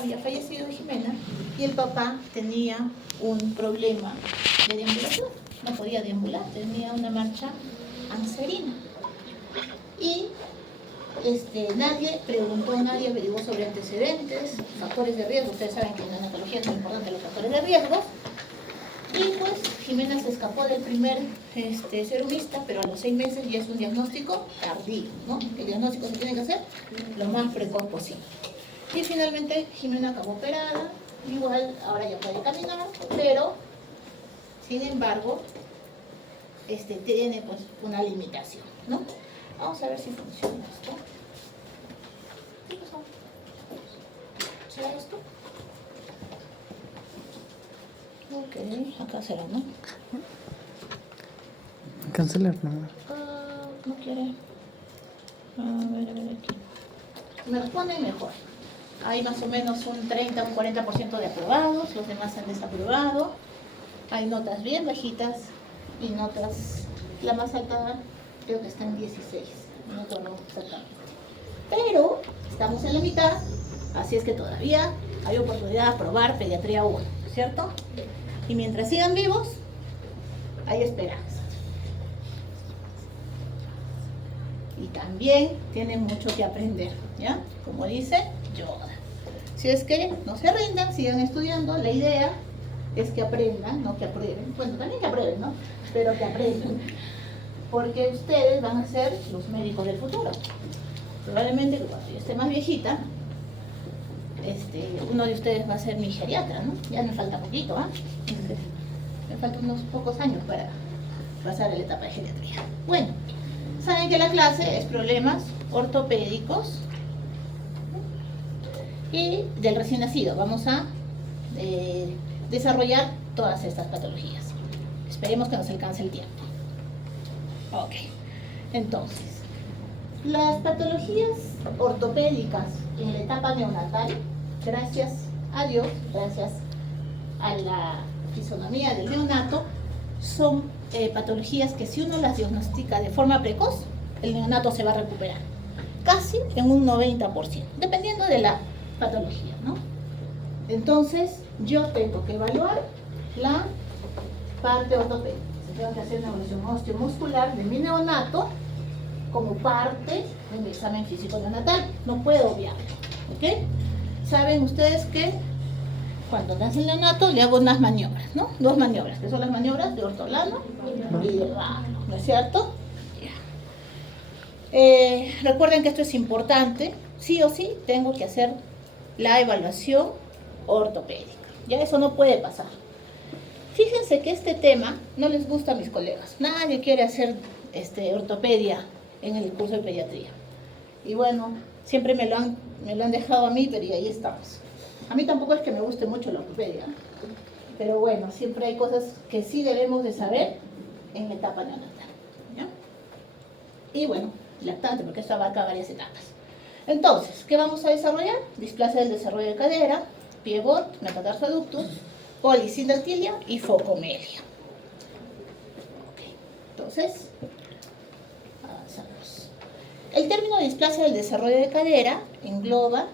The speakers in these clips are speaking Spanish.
había fallecido Jimena y el papá tenía un problema de deambulación, no podía deambular, tenía una marcha anserina. Y nadie preguntó, nadie averiguó sobre antecedentes, factores de riesgo. Ustedes saben que en la neonatología son importantes los factores de riesgo. Y pues Jimena se escapó del primer serumista, pero a los 6 meses ya es un diagnóstico tardío, ¿no? El diagnóstico se tiene que hacer lo más precoz posible. Y finalmente Jimena acabó operada, igual ahora ya puede caminar, pero sin embargo tiene pues una limitación, ¿no? Vamos a ver si funciona esto. ¿Qué pasó? ¿Será esto? Ok, acá será, ¿no? Cancelar, ¿no? No quiere. A ver aquí. Me responde mejor. Hay más o menos un 30, un 40% de aprobados, los demás han desaprobado. Hay notas bien bajitas y notas, la más alta creo que está en 16, no recuerdo exactamente. Pero estamos en la mitad, así es que todavía hay oportunidad de aprobar pediatría 1, ¿cierto? Y mientras sigan vivos, hay esperanza. Y también tienen mucho que aprender, ¿ya? Como dice Yoda. Si es que no se rindan, sigan estudiando, la idea es que aprendan, no que aprueben. Bueno, también que aprueben, ¿no? Pero que aprendan. Porque ustedes van a ser los médicos del futuro. Probablemente cuando yo esté más viejita, uno de ustedes va a ser mi geriatra, ¿no? Ya me falta poquito, ¿ah? Me faltan unos pocos años para pasar a la etapa de geriatría. Bueno, saben que la clase es problemas ortopédicos y del recién nacido. Vamos a desarrollar todas estas patologías. Esperemos que nos alcance el tiempo. Ok, entonces, las patologías ortopédicas en la etapa neonatal, gracias a Dios, gracias a la fisonomía del neonato, son patologías que si uno las diagnostica de forma precoz, el neonato se va a recuperar, casi en un 90%, dependiendo de la patología, ¿no? Entonces, yo tengo que evaluar la parte ortopédica. Tengo que hacer una evaluación osteomuscular de mi neonato como parte de mi examen físico neonatal. No puedo obviarlo, ¿ok? Saben ustedes que cuando nace el neonato le hago unas maniobras, ¿no? 2 maniobras, que son las maniobras de ortolano y de Barlow, ¿no es cierto? Recuerden que esto es importante, sí o sí tengo que hacer la evaluación ortopédica, ya eso no puede pasar. Fíjense que este tema no les gusta a mis colegas, nadie quiere hacer ortopedia en el curso de pediatría. Y bueno, siempre me lo han dejado a mí, pero y ahí estamos. A mí tampoco es que me guste mucho la ortopedia, pero bueno, siempre hay cosas que sí debemos de saber en la etapa neonatal, ¿ya? Y bueno, lactante, porque esto abarca varias etapas. Entonces, ¿qué vamos a desarrollar? Displasia del desarrollo de cadera, pivot, metatarsoaductus, polisindactilia y focomelia. Okay. Entonces, avanzamos. El término de displasia del desarrollo de cadera engloba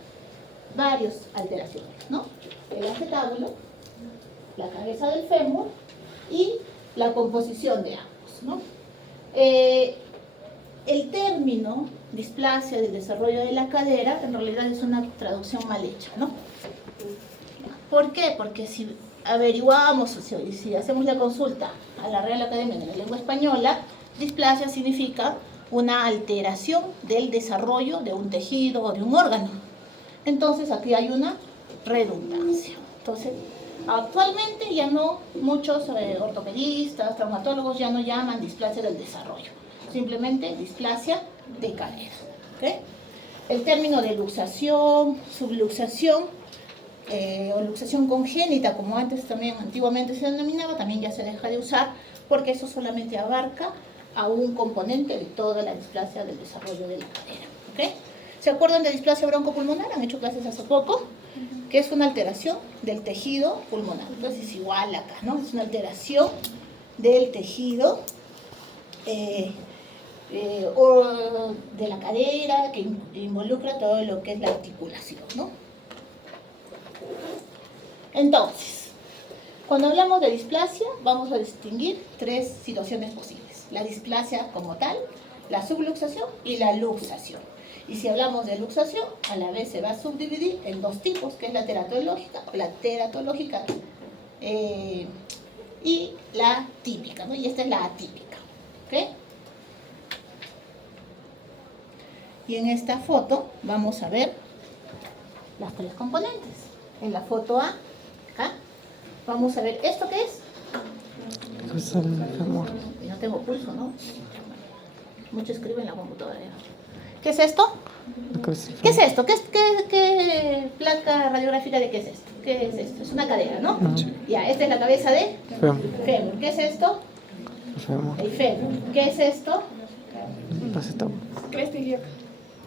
varias alteraciones, ¿no? El acetábulo, la cabeza del fémur y la composición de ambos, ¿no? El término displasia del desarrollo de la cadera en realidad es una traducción mal hecha, ¿no? ¿Por qué? Porque si averiguamos, si hacemos la consulta a la Real Academia de la Lengua Española, displasia significa una alteración del desarrollo de un tejido o de un órgano. Entonces aquí hay una redundancia. Entonces, actualmente ya no, muchos ortopedistas, traumatólogos ya no llaman displasia del desarrollo, simplemente displasia de cadera. ¿Okay? El término de luxación, subluxación o luxación congénita, como antes también antiguamente se denominaba, también ya se deja de usar porque eso solamente abarca a un componente de toda la displasia del desarrollo de la cadera. ¿Okay? ¿Se acuerdan de displasia broncopulmonar? Han hecho clases hace poco, que es una alteración del tejido pulmonar. Entonces es igual acá, ¿no? Es una alteración del tejido o de la cadera que involucra todo lo que es la articulación, ¿no? Entonces, cuando hablamos de displasia, vamos a distinguir tres situaciones posibles. La displasia como tal, la subluxación y la luxación. Y si hablamos de luxación, a la vez se va a subdividir en dos tipos, que es la teratológica o la teratológica y la típica, ¿no? Y esta es la atípica, ¿ok? Y en esta foto vamos a ver las tres componentes. En la foto A, acá, vamos a ver, ¿esto qué es? Es el femur. Y no tengo pulso, ¿no? Mucho escribo en la computadora. ¿Qué es esto? ¿Qué es esto? ¿Qué placa radiográfica de qué es esto? ¿Qué es esto? Es una cadera, ¿no? Ya, esta es la cabeza de fémur. ¿Qué es esto? Femur. El fémur. ¿Qué es esto? Acetábulo. Cresta ilíaca.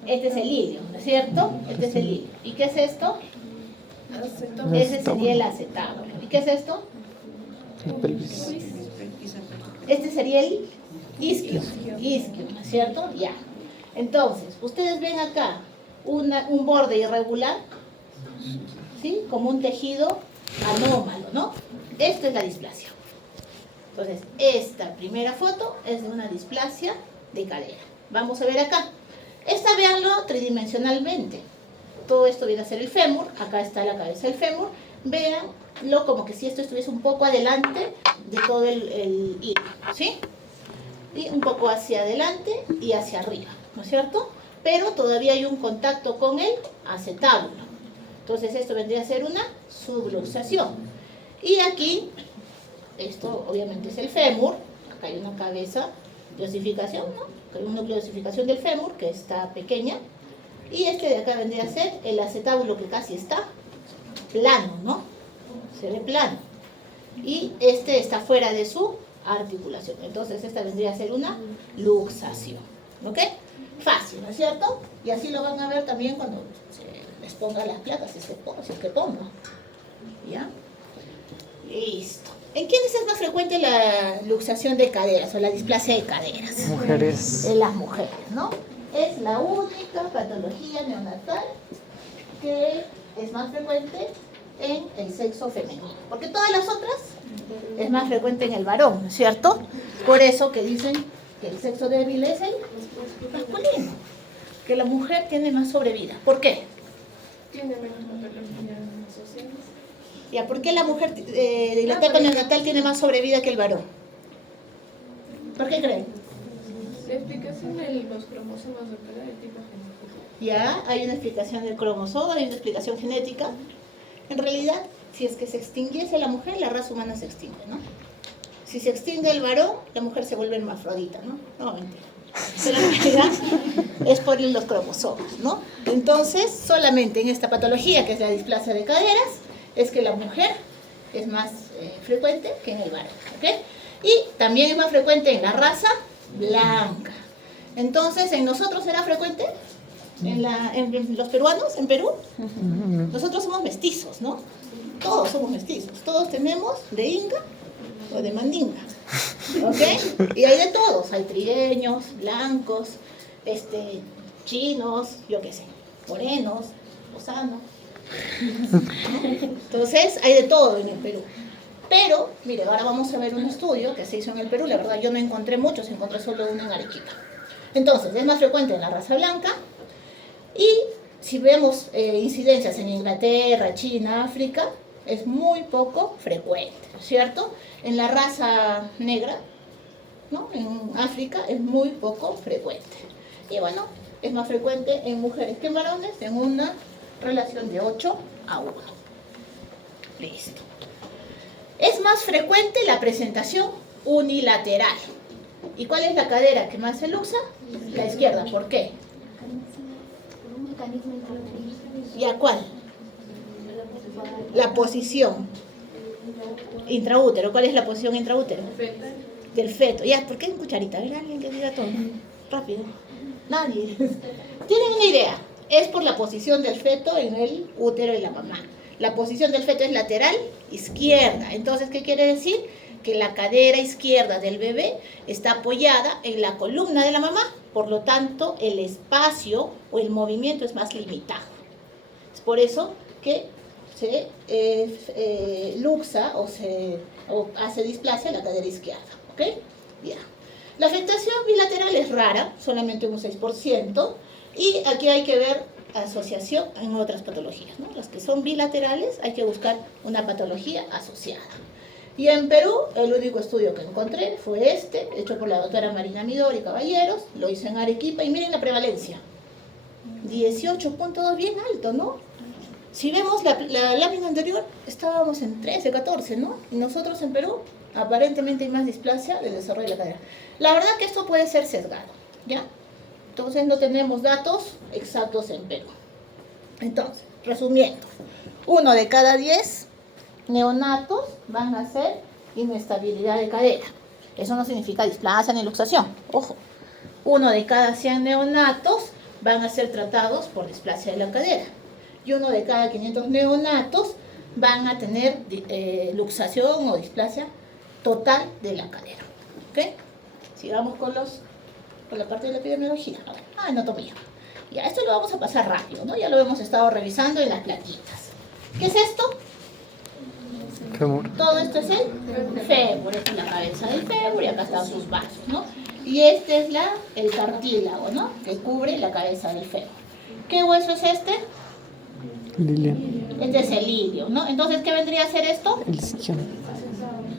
Este es el ilio, ¿no es cierto? Este es el ilio. ¿Y qué es esto? Acetábulo. Ese sería el acetábulo. ¿Y qué es esto? El pelvis. Este sería el isquio, ¿no es cierto? Ya. Entonces, ustedes ven acá un borde irregular, ¿sí? Como un tejido anómalo, ¿no? Esto es la displasia. Entonces, esta primera foto es de una displasia de cadera. Vamos a ver acá. Esta, véanlo tridimensionalmente. Todo esto viene a ser el fémur. Acá está la cabeza del fémur. Véanlo como que si esto estuviese un poco adelante de todo el hilo, ¿sí? Y un poco hacia adelante y hacia arriba, ¿no es cierto? Pero todavía hay un contacto con el acetábulo. Entonces esto vendría a ser una subluxación. Y aquí, esto obviamente es el fémur. Acá hay una cabeza de osificación, ¿no? Acá hay un núcleo de osificación del fémur que está pequeña. Y este de acá vendría a ser el acetábulo que casi está plano, ¿no? Se ve plano. Y este está fuera de su articulación. Entonces esta vendría a ser una luxación. ¿Ok? Fácil, ¿no es cierto? Y así lo van a ver también cuando se les ponga las placas, si es que ponga. ¿Ya? Listo. ¿En quiénes es más frecuente la luxación de caderas o la displasia de caderas? Mujeres. En las mujeres, ¿no? Es la única patología neonatal que es más frecuente en el sexo femenino. Porque todas las otras es más frecuente en el varón, ¿no es cierto? Por eso que dicen que el sexo débil es el masculino. Que la mujer tiene más sobrevida. ¿Por qué? Tiene menos patologías sociales. Ya, ¿por qué la mujer de la etapa neonatal tiene más sobrevida que el varón? ¿Por qué creen? La explicación de los cromosomas doctora del tipo genético. Ya, hay una explicación del cromosoma, hay una explicación genética. En realidad, si es que se extinguiese la mujer, la raza humana se extingue, ¿no? Si se extingue el varón, la mujer se vuelve hermafrodita, ¿no? No, mentira. Pero en realidad es por los cromosomas, ¿no? Entonces, solamente en esta patología, que es la displasia de caderas, es que la mujer es más frecuente que en el varón, ¿ok? Y también es más frecuente en la raza blanca. Entonces, ¿en nosotros será frecuente? ¿En los peruanos? ¿En Perú? Nosotros somos mestizos, ¿no? Todos somos mestizos. Todos tenemos de inca o de mandinga. ¿Ok? Y hay de todos. Hay trigueños, blancos, chinos, yo qué sé, morenos, osanos. Entonces, hay de todo en el Perú. Pero, mire, ahora vamos a ver un estudio que se hizo en el Perú. La verdad, yo no encontré muchos, encontré solo uno en Arequipa. Entonces, es más frecuente en la raza blanca. Y si vemos incidencias en Inglaterra, China, África, es muy poco frecuente, ¿no es cierto? En la raza negra, ¿no? En África es muy poco frecuente. Y bueno, es más frecuente en mujeres que en varones, en una relación de 8 a 1. Listo. Es más frecuente la presentación unilateral. ¿Y cuál es la cadera que más se luxa? La izquierda. ¿Por qué? ¿Y a cuál? La posición intraútero. ¿Cuál es la posición intraútero? Fetal. Del feto. Ya, ¿por qué en cucharita? A ver, alguien que diga todo. Rápido. Nadie. ¿Tienen una idea? Es por la posición del feto en el útero de la mamá. La posición del feto es lateral izquierda. Entonces, ¿qué quiere decir? Que la cadera izquierda del bebé está apoyada en la columna de la mamá. Por lo tanto, el espacio o el movimiento es más limitado. Es por eso que se luxa o hace displasia la cadera izquierda. ¿Ok? Bien. La afectación bilateral es rara, solamente un 6%, y aquí hay que ver asociación en otras patologías, ¿no? Las que son bilaterales hay que buscar una patología asociada. Y en Perú, el único estudio que encontré fue este, hecho por la doctora Marina Midori Caballeros, lo hice en Arequipa, y miren la prevalencia, 18.2, bien alto, ¿no? Si vemos la lámina anterior, estábamos en 13, 14, ¿no? Y nosotros en Perú, aparentemente hay más displasia del desarrollo de la cadera. La verdad que esto puede ser sesgado, ¿ya? Entonces no tenemos datos exactos en Perú. Entonces, resumiendo, 1 de cada 10 neonatos van a ser inestabilidad de cadera. Eso no significa displasia ni luxación, ojo. 1 de cada 100 neonatos van a ser tratados por displasia de la cadera. Y 1 de cada 500 neonatos van a tener luxación o displasia total de la cadera. ¿Ok? Sigamos con la parte de la epidemiología. Anatomía. Ya, esto lo vamos a pasar rápido, ¿no? Ya lo hemos estado revisando en las plaquitas. ¿Qué es esto? Fémur. Todo esto es el fémur, esta es la cabeza del fémur y acá están sus vasos, ¿no? Y este es el cartílago, ¿no? Que cubre la cabeza del fémur. ¿Qué hueso es este? Lilia. Este es el ilio, ¿no? Entonces, ¿qué vendría a ser esto? El isquion.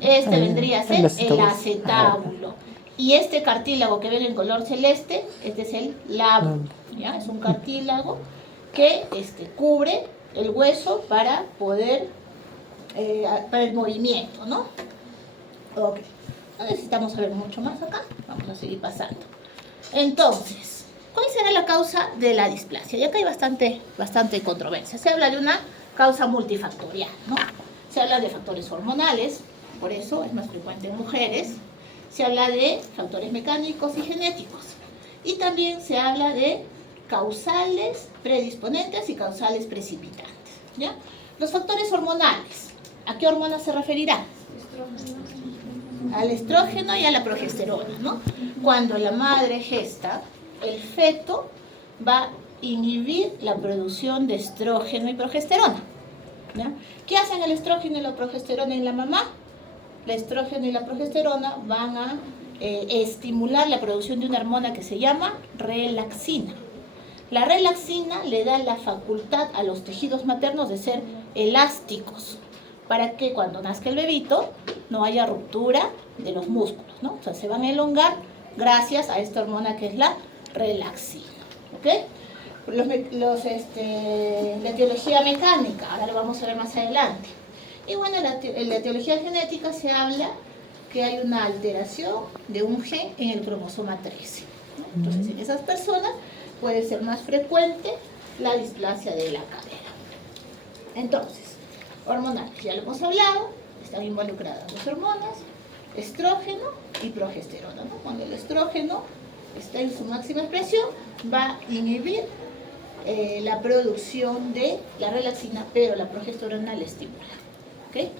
Este vendría a ser el el acetábulo. acetábulo. Y este cartílago que ven en color celeste, este es el lábulo, ¿ya? Es un cartílago que cubre el hueso para poder, para el movimiento, ¿no? Ok. No necesitamos saber mucho más acá. Vamos a seguir pasando. Entonces, ¿cuál será la causa de la displasia? Y acá hay bastante controversia. Se habla de una causa multifactorial, ¿no? Se habla de factores hormonales, por eso es más frecuente en mujeres. Se habla de factores mecánicos y genéticos. Y también se habla de causales predisponentes y causales precipitantes, ¿ya? Los factores hormonales, ¿a qué hormonas se referirán? Al estrógeno y a la progesterona, ¿no? Cuando la madre gesta, el feto va a inhibir la producción de estrógeno y progesterona, ¿ya? ¿Qué hacen el estrógeno y la progesterona en la mamá? El estrógeno y la progesterona van a estimular la producción de una hormona que se llama relaxina. La relaxina le da la facultad a los tejidos maternos de ser elásticos, para que cuando nazca el bebito no haya ruptura de los músculos, ¿no? O sea, se van a elongar gracias a esta hormona que es la relaxina, ¿ok? La etiología mecánica, ahora lo vamos a ver más adelante. Y bueno, en la etiología genética se habla que hay una alteración de un gen en el cromosoma 13, ¿no? Entonces, en esas personas puede ser más frecuente la displasia de la cadera. Entonces, hormonales, ya lo hemos hablado, están involucradas las hormonas, estrógeno y progesterona, ¿no? Cuando el estrógeno está en su máxima expresión, va a inhibir la producción de la relaxina, pero la progesterona la estimula, ¿ok?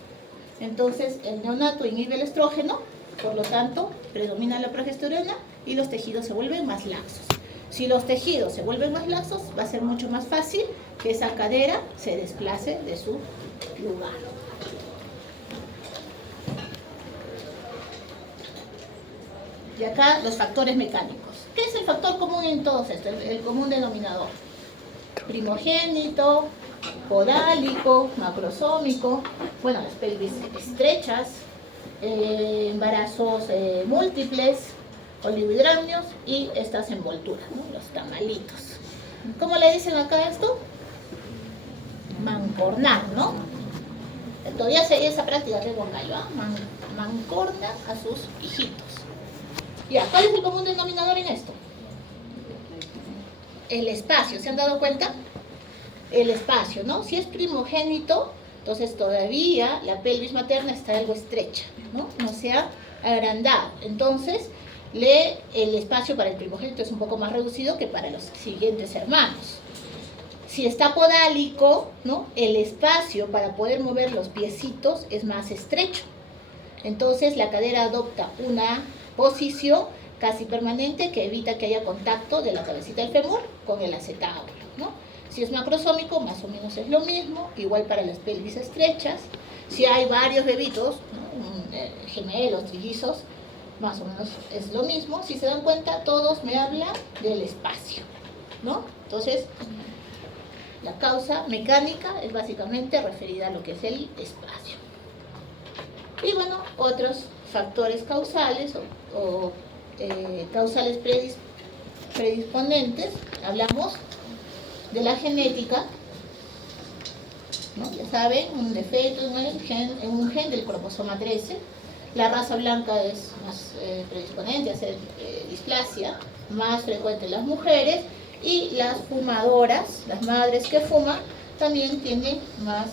Entonces, el neonato inhibe el estrógeno, por lo tanto, predomina la progesterona y los tejidos se vuelven más laxos. Si los tejidos se vuelven más laxos, va a ser mucho más fácil que esa cadera se desplace de su lugar. Y acá los factores mecánicos. ¿Qué es el factor común en todos estos? El común denominador. Primogénito, podálico, macrosómico, bueno, las pelvis estrechas, embarazos múltiples, oligohidramnios y estas envolturas, ¿no? Los tamalitos. ¿Cómo le dicen acá a esto? Mancornar, ¿no? Todavía se esa práctica que con gallo, ¿ah? Mancorna a sus hijitos. Ya, ¿cuál es el común denominador en esto? El espacio, ¿se han dado cuenta? El espacio, ¿no? Si es primogénito, entonces todavía la pelvis materna está algo estrecha, ¿no? No se ha agrandado. Entonces, el espacio para el primogénito es un poco más reducido que para los siguientes hermanos. Si está podálico, ¿no? El espacio para poder mover los piecitos es más estrecho. Entonces, la cadera adopta una posición casi permanente que evita que haya contacto de la cabecita del fémur con el acetábulo, ¿no? Si es macrosómico, más o menos es lo mismo, igual para las pelvis estrechas. Si hay varios bebitos, ¿no? Gemelos, trillizos, más o menos es lo mismo. Si se dan cuenta, todos me hablan del espacio, ¿no? Entonces, la causa mecánica es básicamente referida a lo que es el espacio. Y bueno, otros factores causales o causales predisponentes, hablamos de la genética, ¿no? Ya saben, un defecto en un gen del cromosoma 13. La raza blanca es más predisponente a hacer displasia, más frecuente en las mujeres, y las fumadoras, las madres que fuman, también tienen más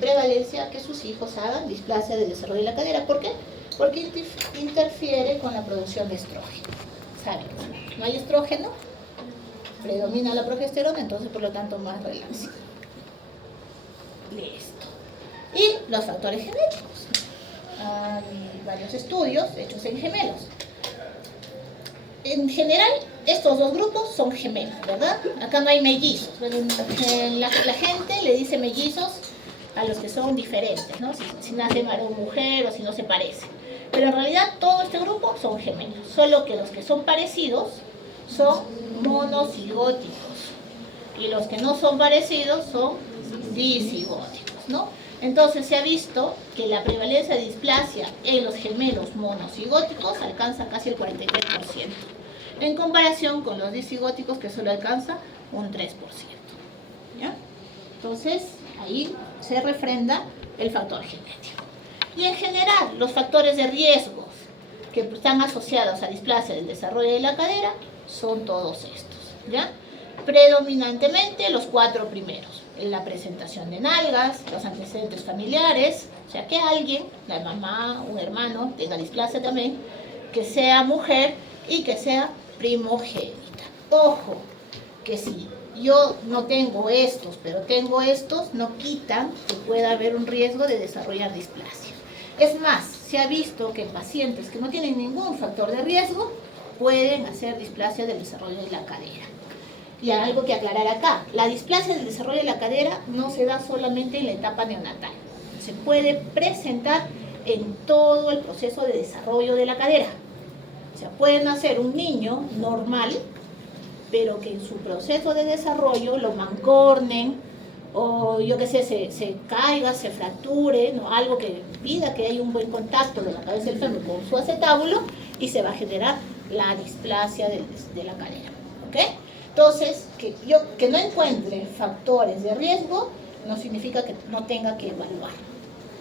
prevalencia que sus hijos hagan displasia del desarrollo de la cadera. ¿Por qué? Porque interfiere con la producción de estrógeno. ¿Saben? No hay estrógeno, predomina la progesterona, entonces por lo tanto más relación. Listo. Y los factores genéticos. Hay varios estudios hechos en gemelos. En general, estos dos grupos son gemelos, ¿verdad? Acá no hay mellizos. La gente le dice mellizos a los que son diferentes, ¿no? Si nace varón o mujer o si no se parecen. Pero en realidad todo este grupo son gemelos, solo que los que son parecidos son monocigóticos y los que no son parecidos son disigóticos, ¿no? Entonces se ha visto que la prevalencia de displasia en los gemelos monocigóticos alcanza casi el 43%, en comparación con los disigóticos que solo alcanza un 3%. ¿Ya? Entonces ahí se refrenda el factor genético. Y en general, los factores de riesgo que están asociados a displasia del desarrollo de la cadera son todos estos, ¿ya? Predominantemente los 4 primeros: la presentación de nalgas, los antecedentes familiares, o sea, que alguien, la mamá, un hermano, tenga displasia también, que sea mujer y que sea primogénita. Ojo, que si yo no tengo estos, pero tengo estos, no quitan que pueda haber un riesgo de desarrollar displasia. Es más, se ha visto que pacientes que no tienen ningún factor de riesgo pueden hacer displasia del desarrollo de la cadera. Y algo que aclarar acá, la displasia del desarrollo de la cadera no se da solamente en la etapa neonatal. Se puede presentar en todo el proceso de desarrollo de la cadera. O sea, puede nacer un niño normal, pero que en su proceso de desarrollo lo mancornen, o yo qué sé, se caiga, se fracture, ¿no? Algo que impida que haya un buen contacto de la cabeza del fémur con su acetábulo y se va a generar la displasia de la cadera. ¿Ok? Entonces, que no encuentre factores de riesgo no significa que no tenga que evaluar.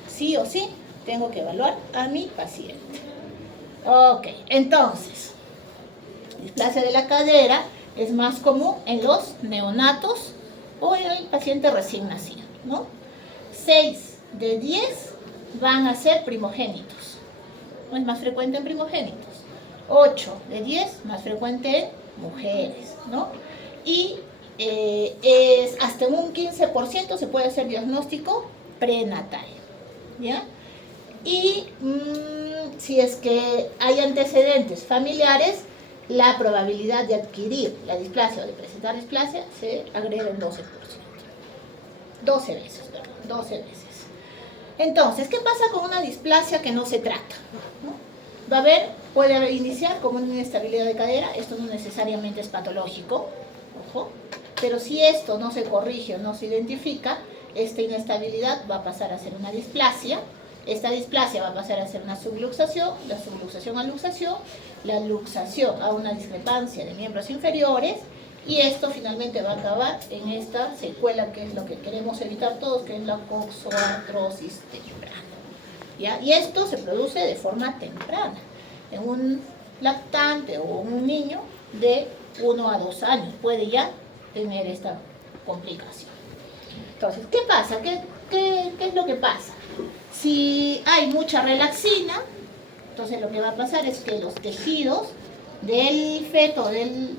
Sí o sí, tengo que evaluar a mi paciente. Ok, entonces, displasia de la cadera es más común en los neonatos o en el paciente recién nacido, ¿no? 6 de 10 van a ser primogénitos. Es más frecuente en primogénitos. 8 de 10 más frecuente en mujeres, ¿no? Y es hasta un 15% se puede hacer diagnóstico prenatal, ¿ya? Y si es que hay antecedentes familiares, la probabilidad de adquirir la displasia o de presentar displasia se agrega en 12%. 12 veces, perdón, 12 veces. Entonces, ¿qué pasa con una displasia que no se trata? ¿No? Puede iniciar como una inestabilidad de cadera, esto no necesariamente es patológico, ojo, pero si esto no se corrige o no se identifica, esta inestabilidad va a pasar a ser una displasia. Esta displasia va a pasar a ser una subluxación, la subluxación a luxación, la luxación a una discrepancia de miembros inferiores, y esto finalmente va a acabar en esta secuela que es lo que queremos evitar todos, que es la coxoartrosis temprana. ¿Ya? Y esto se produce de forma temprana, en un lactante o un niño de 1 a 2 años puede ya tener esta complicación. Entonces, ¿qué pasa? ¿Qué es lo que pasa? Si hay mucha relaxina, entonces lo que va a pasar es que los tejidos del feto, del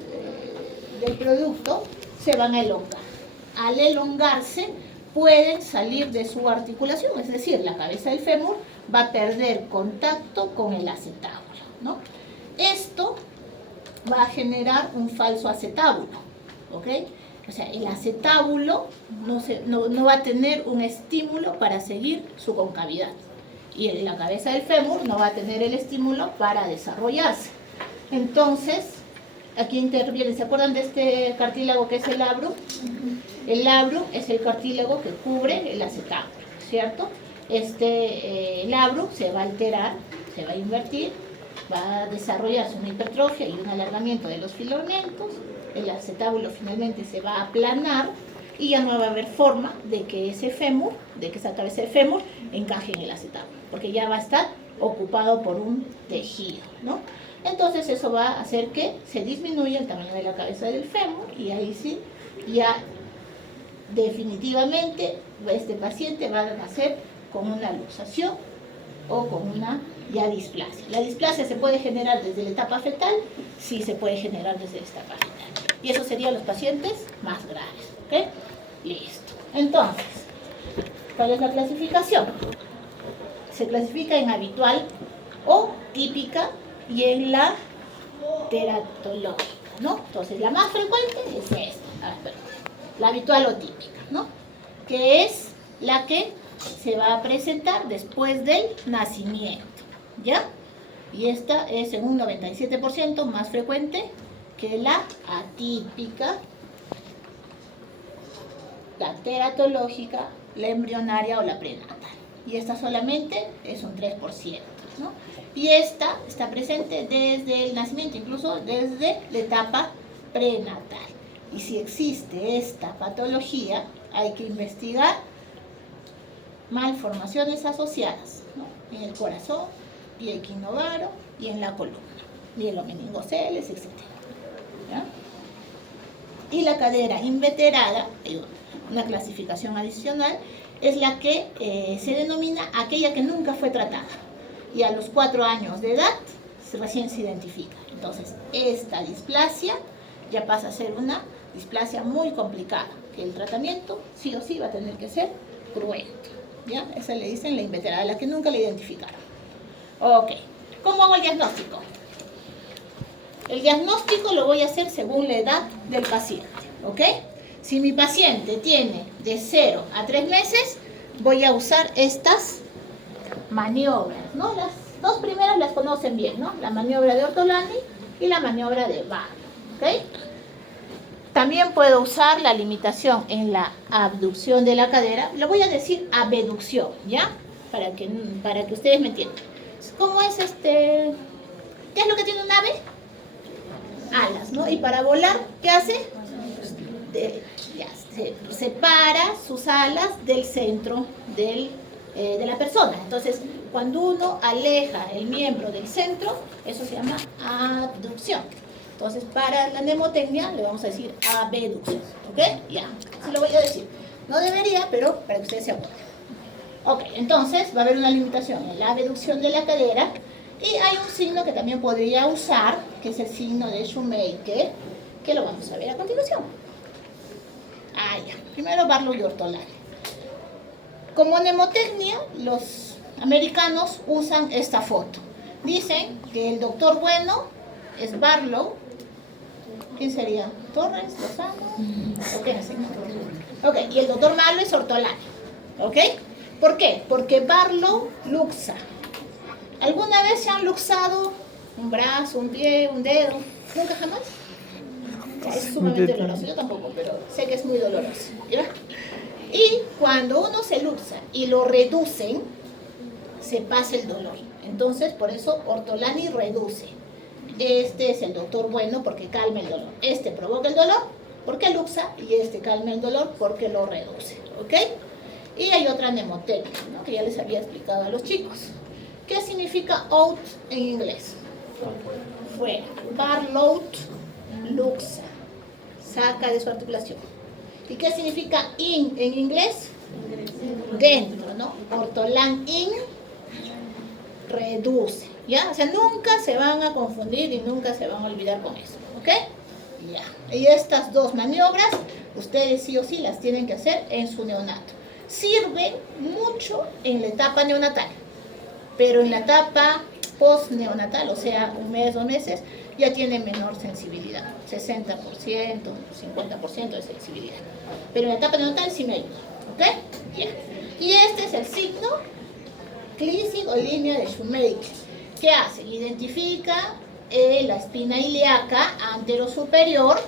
producto, se van a elongar. Al elongarse, pueden salir de su articulación, es decir, la cabeza del fémur va a perder contacto con el acetábulo, ¿no? Esto va a generar un falso acetábulo, ¿ok? O sea, el acetábulo no va a tener un estímulo para seguir su concavidad. Y la cabeza del fémur no va a tener el estímulo para desarrollarse. Entonces, aquí interviene, ¿se acuerdan de este cartílago que es el labrum? El labrum es el cartílago que cubre el acetábulo, ¿cierto? Este labrum se va a alterar, se va a invertir, va a desarrollarse una hipertrofia y un alargamiento de los filamentos, el acetábulo finalmente se va a aplanar y ya no va a haber forma de que ese fémur, de que esa cabeza de fémur encaje en el acetábulo, porque ya va a estar ocupado por un tejido, ¿no? Entonces eso va a hacer que se disminuya el tamaño de la cabeza del fémur y ahí sí, ya definitivamente este paciente va a nacer con una luxación o con una ya displasia. La displasia se puede generar desde la etapa fetal, sí se puede generar desde la etapa fetal. Y esos serían los pacientes más graves, ¿ok? Listo. Entonces, ¿cuál es la clasificación? Se clasifica en habitual o típica y en la teratológica, ¿no? Entonces, la más frecuente es esta, la habitual o típica, ¿no? Que es la que se va a presentar después del nacimiento, ¿ya? Y esta es en un 97% más frecuente que la atípica, la teratológica, la embrionaria o la prenatal. Y esta solamente es un 3%, ¿no? Y esta está presente desde el nacimiento, incluso desde la etapa prenatal. Y si existe esta patología, hay que investigar malformaciones asociadas, ¿no? En el corazón, vía equinovaro y en la columna, mielomeningoceles, etc. ¿Ya? Y la cadera inveterada, una clasificación adicional, es la que se denomina aquella que nunca fue tratada y a los 4 años de edad recién se identifica. Entonces, esta displasia ya pasa a ser una displasia muy complicada, que el tratamiento sí o sí va a tener que ser cruento. ¿Ya? Esa le dicen la inveterada, la que nunca la identificaron. Ok, ¿cómo hago el diagnóstico? El diagnóstico lo voy a hacer según la edad del paciente, ¿ok? Si mi paciente tiene de 0 a 3 meses, voy a usar estas maniobras, ¿no? Las dos primeras las conocen bien, ¿no? La maniobra de Ortolani y la maniobra de Barlow, ¿ok? También puedo usar la limitación en la abducción de la cadera. Lo voy a decir abducción, ¿ya? Para que ustedes me entiendan. ¿Cómo es ¿Qué es lo que tiene un ave? Alas, ¿no? Y para volar, ¿qué hace? Se separa sus alas del centro de la persona. Entonces, cuando uno aleja el miembro del centro, eso se llama abducción. Entonces, para la mnemotecnia le vamos a decir abducción, ¿ok? Ya, así lo voy a decir. No debería, pero para que ustedes se acuerden. Ok, entonces va a haber una limitación en la abducción de la cadera y hay un signo que también podría usar, que es el signo de Shoemaker, que lo vamos a ver a continuación. Ya. Primero Barlow y Ortolani. Como mnemotecnia, los americanos usan esta foto. Dicen que el doctor bueno es Barlow. ¿Quién sería? ¿Torres? ¿Lozano? ¿O quién es? Ok, y el doctor malo es Ortolani. ¿Ok? ¿Por qué? Porque Barlow luxa. ¿Alguna vez se han luxado un brazo, un pie, un dedo? ¿Nunca jamás? Es sumamente doloroso. Yo tampoco, pero sé que es muy doloroso. ¿Ya? Y cuando uno se luxa y lo reducen, se pasa el dolor. Entonces, por eso Ortolani reduce. Este es el doctor bueno porque calma el dolor. Este provoca el dolor porque luxa y este calma el dolor porque lo reduce. ¿Ok? Y hay otra mnemotecnia, ¿no? Que ya les había explicado a los chicos. ¿Qué significa out en inglés? Fuera. Barlow luxa. Saca de su articulación. ¿Y qué significa in en inglés? Dentro, ¿no? Ortolan in reduce. ¿Ya? O sea, nunca se van a confundir y nunca se van a olvidar con eso. ¿Ok? Ya. Y estas dos maniobras, ustedes sí o sí las tienen que hacer en su neonato. Sirven mucho en la etapa neonatal, pero en la etapa post-neonatal, o sea, 1 mes, 2 meses, ya tiene menor sensibilidad, 60%, 50% de sensibilidad. Pero en la etapa neonatal sí me ayuda, ¿ok? Ya. Y este es el signo clísico o línea de Shoemaker. ¿Qué hace? Identifica la espina ilíaca anterosuperior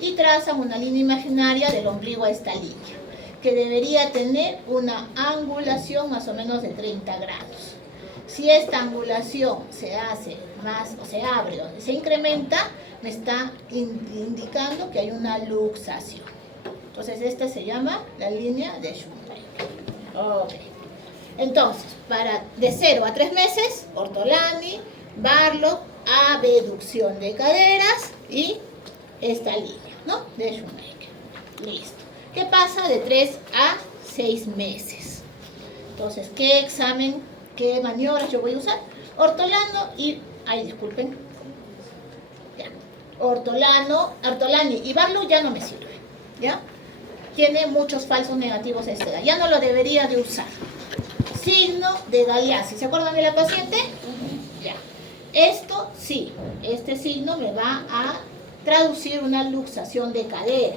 y traza una línea imaginaria del ombligo a esta línea, que debería tener una angulación más o menos de 30 grados. Si esta angulación se hace más, o se abre o se incrementa, me está indicando que hay una luxación. Entonces, esta se llama la línea de Shoemaker. Ok. Entonces, de 0 a 3 meses, Ortolani, Barlow, abducción de caderas y esta línea, ¿no? De Shoemaker. Listo. ¿Qué pasa de 3 a 6 meses? Entonces, ¿qué examen, qué maniobras yo voy a usar? Ortolano y... Ay, disculpen. Ya. Ortolani y Barlow ya no me sirve, ¿ya? Tiene muchos falsos negativos a esta edad. Ya no lo debería de usar. Signo de Galeazzi. ¿Se acuerdan de la paciente? Ya. Esto sí, este signo me va a traducir una luxación de cadera.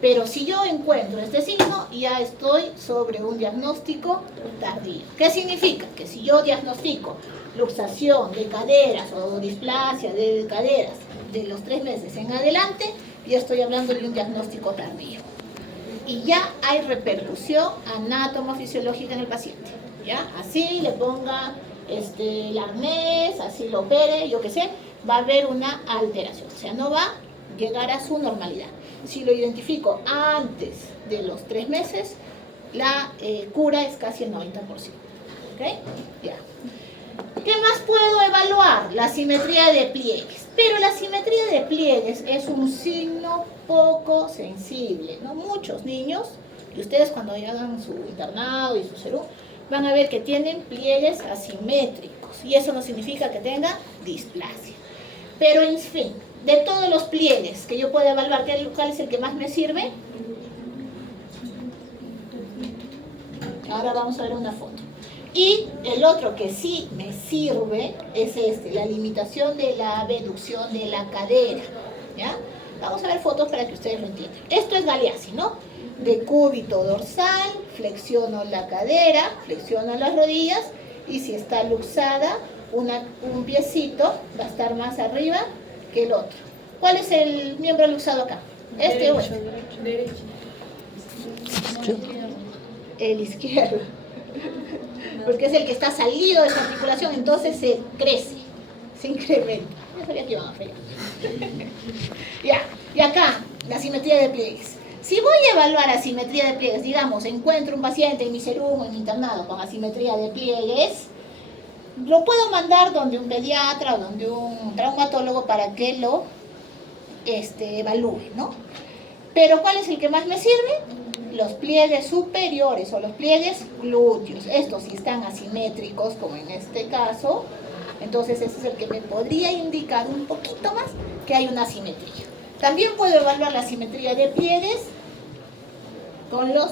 Pero si yo encuentro este signo, ya estoy sobre un diagnóstico tardío. ¿Qué significa? Que si yo diagnostico luxación de caderas o displasia de caderas de los 3 meses en adelante, ya estoy hablando de un diagnóstico tardío. Y ya hay repercusión anátomo-fisiológica en el paciente. ¿Ya? Así le ponga el arnés, así lo opere, yo qué sé, va a haber una alteración. O sea, no va a llegar a su normalidad. Si lo identifico antes de los 3 meses, la cura es casi el 90%. ¿Ok? Ya. ¿Qué más puedo evaluar? La simetría de pliegues. Pero la simetría de pliegues es un signo poco sensible, ¿no? Muchos niños, y ustedes cuando hagan su internado y su serum, van a ver que tienen pliegues asimétricos. Y eso no significa que tenga displasia. Pero, en fin, de todos los pliegues que yo puedo evaluar, ¿cuál es el que más me sirve? Ahora vamos a ver una foto. Y el otro que sí me sirve es la limitación de la abducción de la cadera. ¿Ya? Vamos a ver fotos para que ustedes lo entiendan. Esto es Galeazzi, ¿no? Decúbito dorsal, flexiono la cadera, flexiono las rodillas y si está luxada, un piecito va a estar más arriba que el otro. ¿Cuál es el miembro luxado acá? ¿Este o este? Derecho. El izquierdo. Porque es el que está salido de esa articulación, entonces se crece, se incrementa. Ya sabía que iban a fallar. Ya, y acá, la simetría de pliegues. Si voy a evaluar asimetría de pliegues, digamos, encuentro un paciente en mi serum o en mi internado con asimetría de pliegues, lo puedo mandar donde un pediatra o donde un traumatólogo para que lo evalúe, ¿no? Pero ¿cuál es el que más me sirve? Los pliegues superiores o los pliegues glúteos. Estos sí están asimétricos, como en este caso. Entonces ese es el que me podría indicar un poquito más que hay una asimetría. También puedo evaluar la simetría de pliegues con los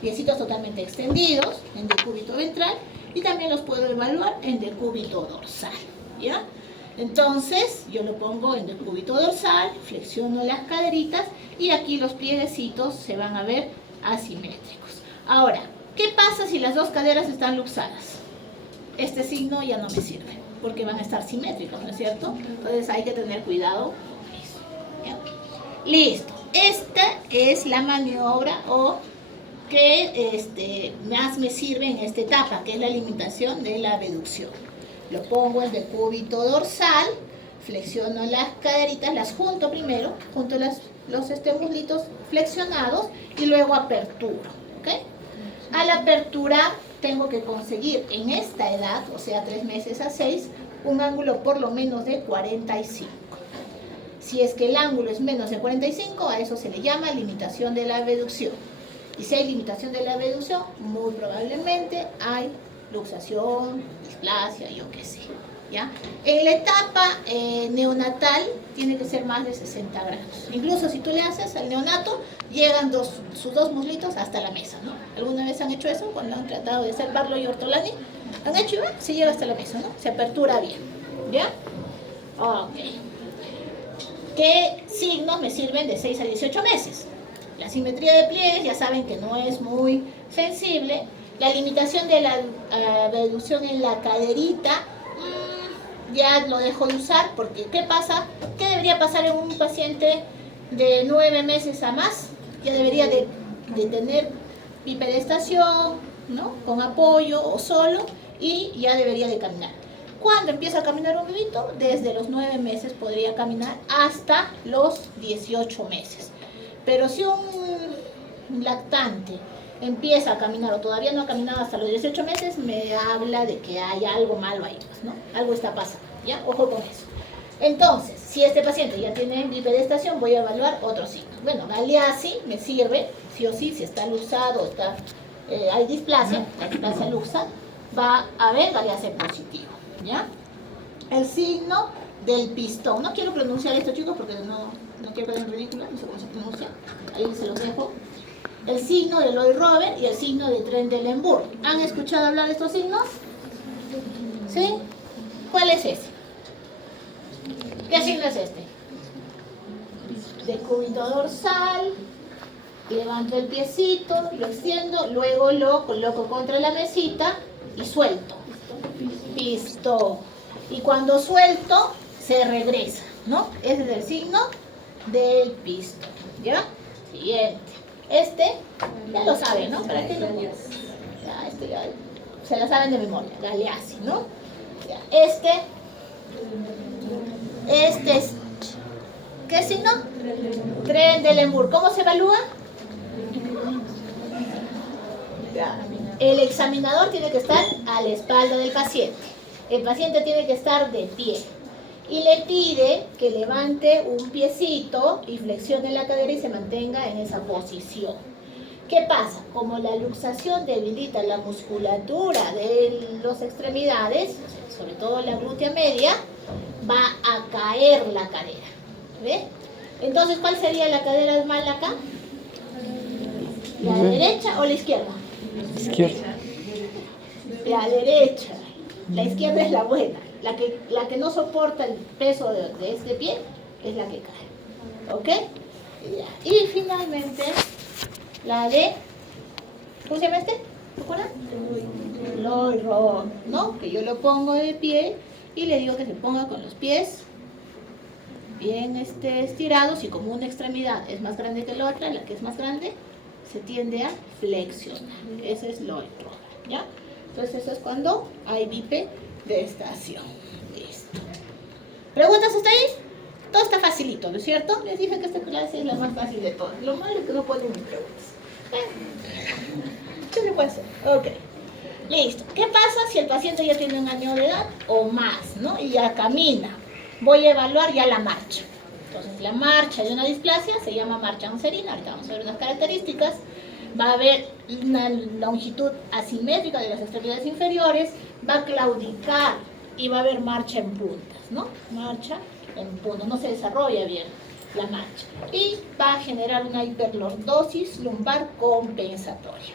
piecitos totalmente extendidos en decúbito ventral y también los puedo evaluar en decúbito dorsal, ¿ya? Entonces yo lo pongo en decúbito dorsal, flexiono las caderitas y aquí los plieguecitos se van a ver asimétricos. Ahora, ¿qué pasa si las dos caderas están luxadas? Este signo ya no me sirve porque van a estar simétricos, ¿no es cierto? Entonces hay que tener cuidado con eso. ¿Ya? Listo. Esta es la maniobra que más me sirve en esta etapa, que es la limitación de la abducción. Lo pongo en decúbito dorsal, flexiono las caderitas, las junto primero, junto los muslitos flexionados y luego aperturo. ¿Okay? Al aperturar tengo que conseguir en esta edad, o sea 3 meses a 6, un ángulo por lo menos de 45. Si es que el ángulo es menos de 45, a eso se le llama limitación de la abducción. Y si hay limitación de la abducción, muy probablemente hay luxación, displasia, yo qué sé. ¿Ya? En la etapa neonatal tiene que ser más de 60 grados. Incluso si tú le haces al neonato, llegan sus dos muslitos hasta la mesa, ¿no? ¿Alguna vez han hecho eso cuando han tratado de hacer Barlow y Ortolani? ¿Han hecho igual? Se llega hasta la mesa, ¿no? Se apertura bien, ¿ya? Ok. ¿Qué signos me sirven de 6 a 18 meses? La simetría de pliegues, ya saben que no es muy sensible. La limitación de la abducción en la caderita, ya lo dejo de usar porque ¿qué pasa? ¿Qué debería pasar en un paciente de 9 meses a más? Ya debería de tener bipedestación, ¿no? Con apoyo o solo, y ya debería de caminar. ¿Cuándo empieza a caminar un bebito? Desde los 9 meses podría caminar hasta los 18 meses. Pero si un lactante empieza a caminar o todavía no ha caminado hasta los 18 meses, me habla de que hay algo malo ahí, pues, ¿no? Algo está pasando, ¿ya? Ojo con eso. Entonces, si este paciente ya tiene bipedestación, voy a evaluar otros signos. Bueno, Galeazzi me sirve, sí o sí, si está luxado, está, hay displasia, la displasia luxa, va a haber Galeazzi positivo, ¿ya? El signo del pistón. No quiero pronunciar esto, chicos, porque no quiero quedar en ridícula, no sé cómo se pronuncia. Ahí se los dejo. El signo de Lloyd Roberts y el signo de Trendelenburg. ¿Han escuchado hablar de estos signos? ¿Sí? ¿Cuál es ese? ¿Qué signo es este? Decúbito dorsal. Levanto el piecito, lo extiendo, luego lo coloco contra la mesita y suelto. Pistón. Y cuando suelto, se regresa, ¿no? Ese es el signo del pistón. ¿Ya? Siguiente. Este, ya lo saben, ¿no? ¿Para qué lo pongo? Ya, este ya se lo saben de memoria. Galeazzi, ¿no? Ya, este es, ¿qué signo? Trendelenburg. ¿Cómo se evalúa? Ya. El examinador tiene que estar a la espalda del paciente. El paciente tiene que estar de pie. Y le pide que levante un piecito y flexione la cadera y se mantenga en esa posición. ¿Qué pasa? Como la luxación debilita la musculatura de las extremidades, sobre todo la glútea media, va a caer la cadera. ¿Ve? Entonces, ¿cuál sería la cadera mala acá? ¿La derecha o la izquierda? Izquierda. La derecha. La izquierda es la buena. La que no soporta el peso de este pie es la que cae. ¿Ok? Ya. Y finalmente, la de... ¿Cómo se llama este? ¿Se acuerdan? Lloyd Roberts, ¿no? Que yo lo pongo de pie y le digo que se ponga con los pies bien estirados, y como una extremidad es más grande que la otra, la que es más grande se tiende a flexionar. Ese es Lloyd Roberts, ¿ya? Entonces eso es cuando hay bipedestación. Listo. ¿Preguntas hasta ahí? Todo está facilito, ¿no es cierto? Les dije que esta clase es la más fácil de todas. Lo malo es que no ponen preguntas. ¿Qué se puede hacer? Ok. Listo. ¿Qué pasa si el paciente ya tiene 1 año de edad o más, ¿no? Y ya camina. Voy a evaluar ya la marcha. Entonces, la marcha de una displasia se llama marcha anserina. Ahorita vamos a ver unas características. Va a haber una longitud asimétrica de las extremidades inferiores, va a claudicar y va a haber marcha en puntas, ¿no? Marcha en puntas, no se desarrolla bien la marcha. Y va a generar una hiperlordosis lumbar compensatoria.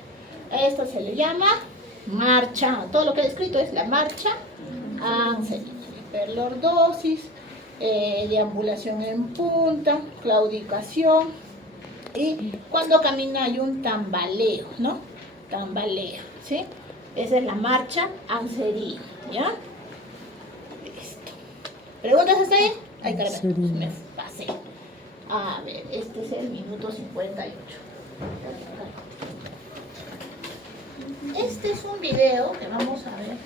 A esto se le llama marcha, todo lo que he descrito es la marcha anserina. Hiperlordosis, deambulación en punta, claudicación. Y cuando camina hay un tambaleo, ¿no? Tambaleo, ¿sí? Esa es la marcha anserina, ¿ya? Listo. ¿Preguntas hasta ahí? Ay, caramba, me pasé. A ver, este es el minuto 58. Este es un video que vamos a ver.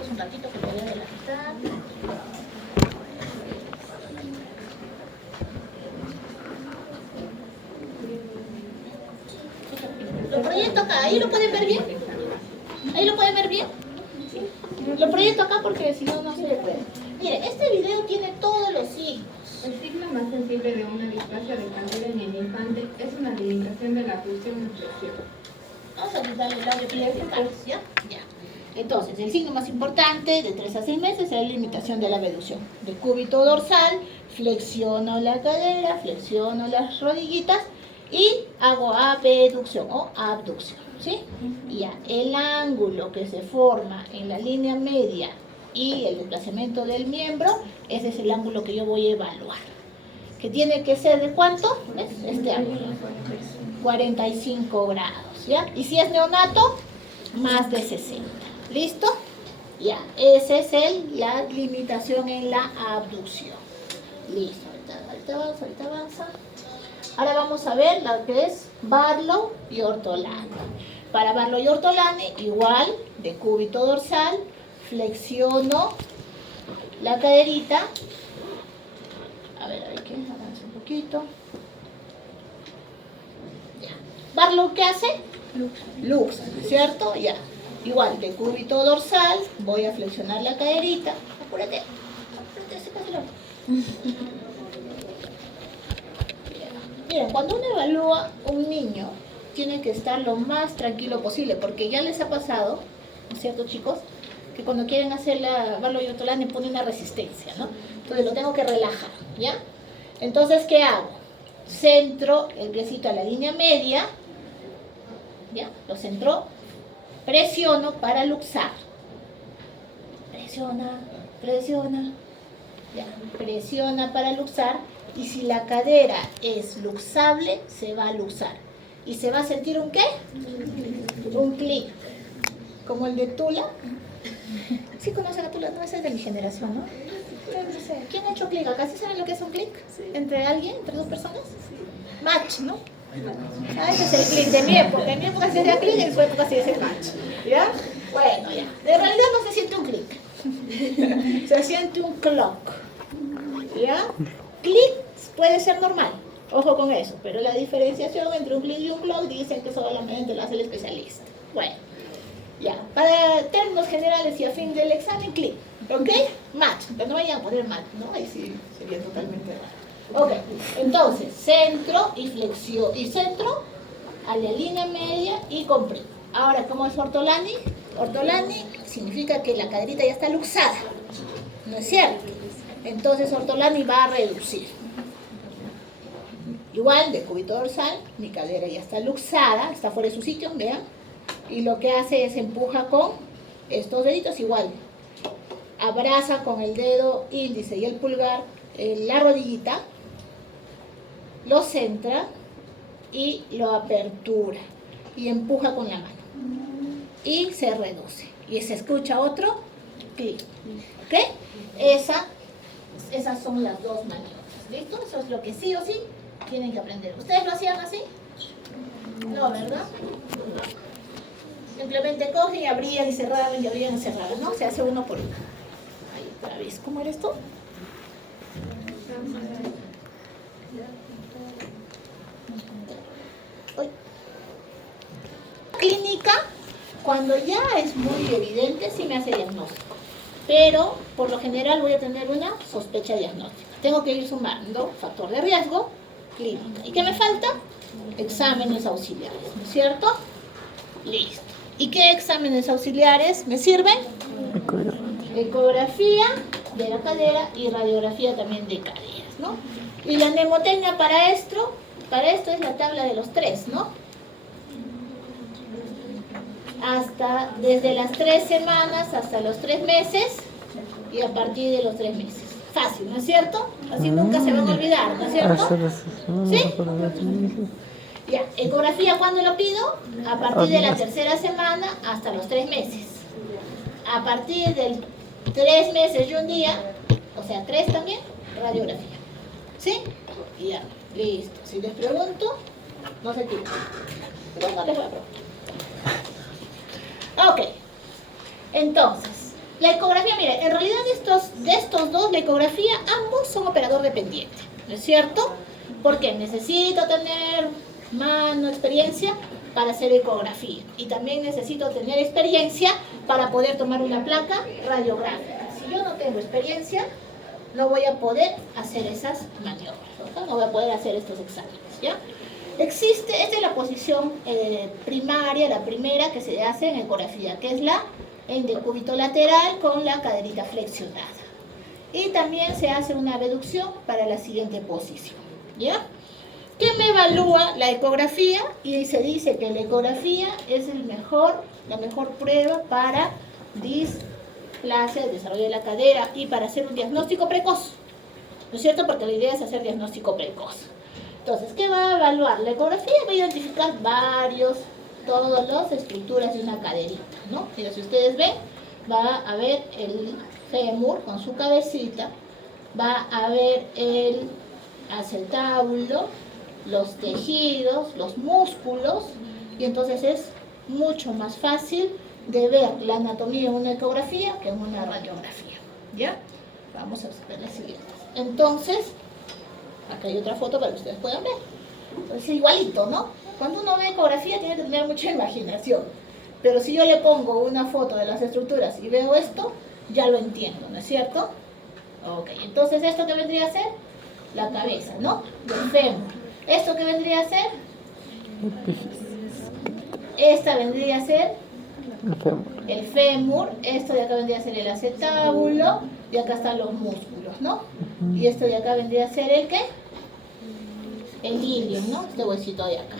Es un ratito que te voy a adelantar. Lo proyecto acá, ahí lo pueden ver bien. Ahí lo pueden ver bien. Lo proyecto acá porque si no, no se le puede. Mire, este video tiene todos los signos. El signo más sensible de una displasia de cadera en el infante es una limitación de la flexión en flexión. Vamos a quitarle el audio principal, ¿ya? Ya. Entonces, el signo más importante de 3 a 6 meses es la limitación de la abducción. Decúbito dorsal, flexiono la cadera, flexiono las rodillitas y hago abducción o abducción. ¿sí? Y ya, el ángulo que se forma en la línea media y el desplazamiento del miembro, ese es el ángulo que yo voy a evaluar. Que tiene que ser ¿de cuánto? ¿Ves? Este ángulo. 45 grados, ¿ya? Y si es neonato, más de 60. ¿Listo? Ya, esa es la limitación en la abducción. Listo, ahorita avanza. Ahora vamos a ver lo que es Barlow y Ortolani. Para Barlow y Ortolani, igual, decúbito dorsal, flexiono la caderita. A ver que avance un poquito. Ya. Barlow, ¿qué hace? Luxa, ¿cierto? Ya. Igual, decúbito dorsal, voy a flexionar la caderita. Apúrate, se casi lo. Miren, cuando uno evalúa un niño, tiene que estar lo más tranquilo posible, porque ya les ha pasado, ¿no es cierto, chicos? Que cuando quieren hacer la Barlow y Ortolani pone una resistencia, ¿no? Entonces lo tengo que relajar, ¿ya? Entonces, ¿qué hago? Centro el piecito a la línea media, ¿ya? Lo centro, presiono para luxar. Presiona, ya, presiona para luxar. Y si la cadera es luxable, se va a luxar. ¿Y se va a sentir un qué? Un clic. Como el de Tula. ¿Sí conocen a Tula? No, ese es de mi generación, ¿no? ¿Quién ha hecho clic acá? ¿Sí saben lo que es un clic? ¿Entre alguien? ¿Entre dos personas? Match, ¿no? Ah, ese es el clic de mi época. En mi época se decía clic, en su época se dice match. ¿Ya? Bueno, ya. En realidad no se siente un clic. Se siente un clock. ¿Ya? Clic puede ser normal, ojo con eso, pero la diferenciación entre un clic y un clock dicen que solamente lo hace el especialista. Bueno, ya, para términos generales y a fin del examen, clic, ¿ok? Match, pero no vayan a poner match, ¿no? Ahí sí sería totalmente raro. Ok, entonces, centro y flexión, y centro a la línea media y comprimo. Ahora, ¿cómo es Ortolani? Ortolani significa que la caderita ya está luxada, ¿no es cierto? Entonces Ortolani va a reducir. Igual, decúbito dorsal, mi cadera ya está luxada, está fuera de su sitio, vean. Y lo que hace es empuja con estos deditos, igual. Abraza con el dedo índice y el pulgar la rodillita, lo centra y lo apertura. Y empuja con la mano. Y se reduce. Y se escucha otro clic. ¿Ok? Esas son las dos maniobras. ¿Listo? Eso es lo que sí o sí tienen que aprender. ¿Ustedes lo hacían así? No, ¿verdad? Simplemente cogen y abrían y cerraban y abrían y cerraban, ¿no? Se hace uno por uno. Ahí otra vez. ¿Cómo era esto? Uy. Clínica, cuando ya es muy evidente, sí me hace diagnóstico. Pero, por lo general, voy a tener una sospecha diagnóstica. Tengo que ir sumando factor de riesgo, clínica. ¿Y qué me falta? Exámenes auxiliares, ¿no es cierto? Listo. ¿Y qué exámenes auxiliares me sirven? Ecografía de la cadera y radiografía también de caderas, ¿no? Y la mnemotecnia para esto es la tabla de los 3, ¿no? Desde las 3 semanas hasta los 3 meses y a partir de los 3 meses. Fácil, ¿no es cierto? Así nunca se van a olvidar, ¿no es cierto? ¿Sí? Ya, ecografía, ¿cuándo lo pido? A partir de la 3ª semana hasta los 3 meses. A partir del 3 meses y un día, o sea, 3 también, radiografía. ¿Sí? Y ya, listo. Si les pregunto, no se equivocan. Pero no les voy a preguntar. Ok, entonces, la ecografía, mire, en realidad de estos dos, la ecografía, ambos son operador dependiente, ¿no es cierto? Porque necesito tener experiencia para hacer ecografía y también necesito tener experiencia para poder tomar una placa radiográfica. Si yo no tengo experiencia, no voy a poder hacer esas maniobras, ¿no? No voy a poder hacer estos exámenes, ¿ya? Existe, esta es la posición primaria, la primera que se hace en ecografía, que es la en decúbito lateral con la caderita flexionada. Y también se hace una abducción para la siguiente posición, ¿ya? ¿Qué me evalúa? La ecografía, y se dice que la ecografía es la mejor prueba para displasia, el desarrollo de la cadera y para hacer un diagnóstico precoz. ¿No es cierto? Porque la idea es hacer diagnóstico precoz. Entonces, ¿qué va a evaluar? La ecografía va a identificar todas las estructuras de una caderita, ¿no? Mira, si ustedes ven, va a ver el fémur con su cabecita, va a ver el acetábulo, los tejidos, los músculos, y entonces es mucho más fácil de ver la anatomía en una ecografía que en una radiografía, ¿ya? Vamos a ver las siguientes. Entonces, acá hay otra foto para que ustedes puedan ver. Entonces, igualito, ¿no? Cuando uno ve ecografía tiene que tener mucha imaginación, pero si yo le pongo una foto de las estructuras y veo esto, ya lo entiendo, ¿no es cierto? Ok, entonces, ¿esto qué vendría a ser? La cabeza, ¿no? Del fémur. ¿Esto qué vendría a ser? Esta vendría a ser el fémur. Esto de acá vendría a ser el acetábulo, y acá están los músculos, ¿no? Y esto de acá vendría a ser el ¿qué? El ilium, ¿no? Este huesito de acá.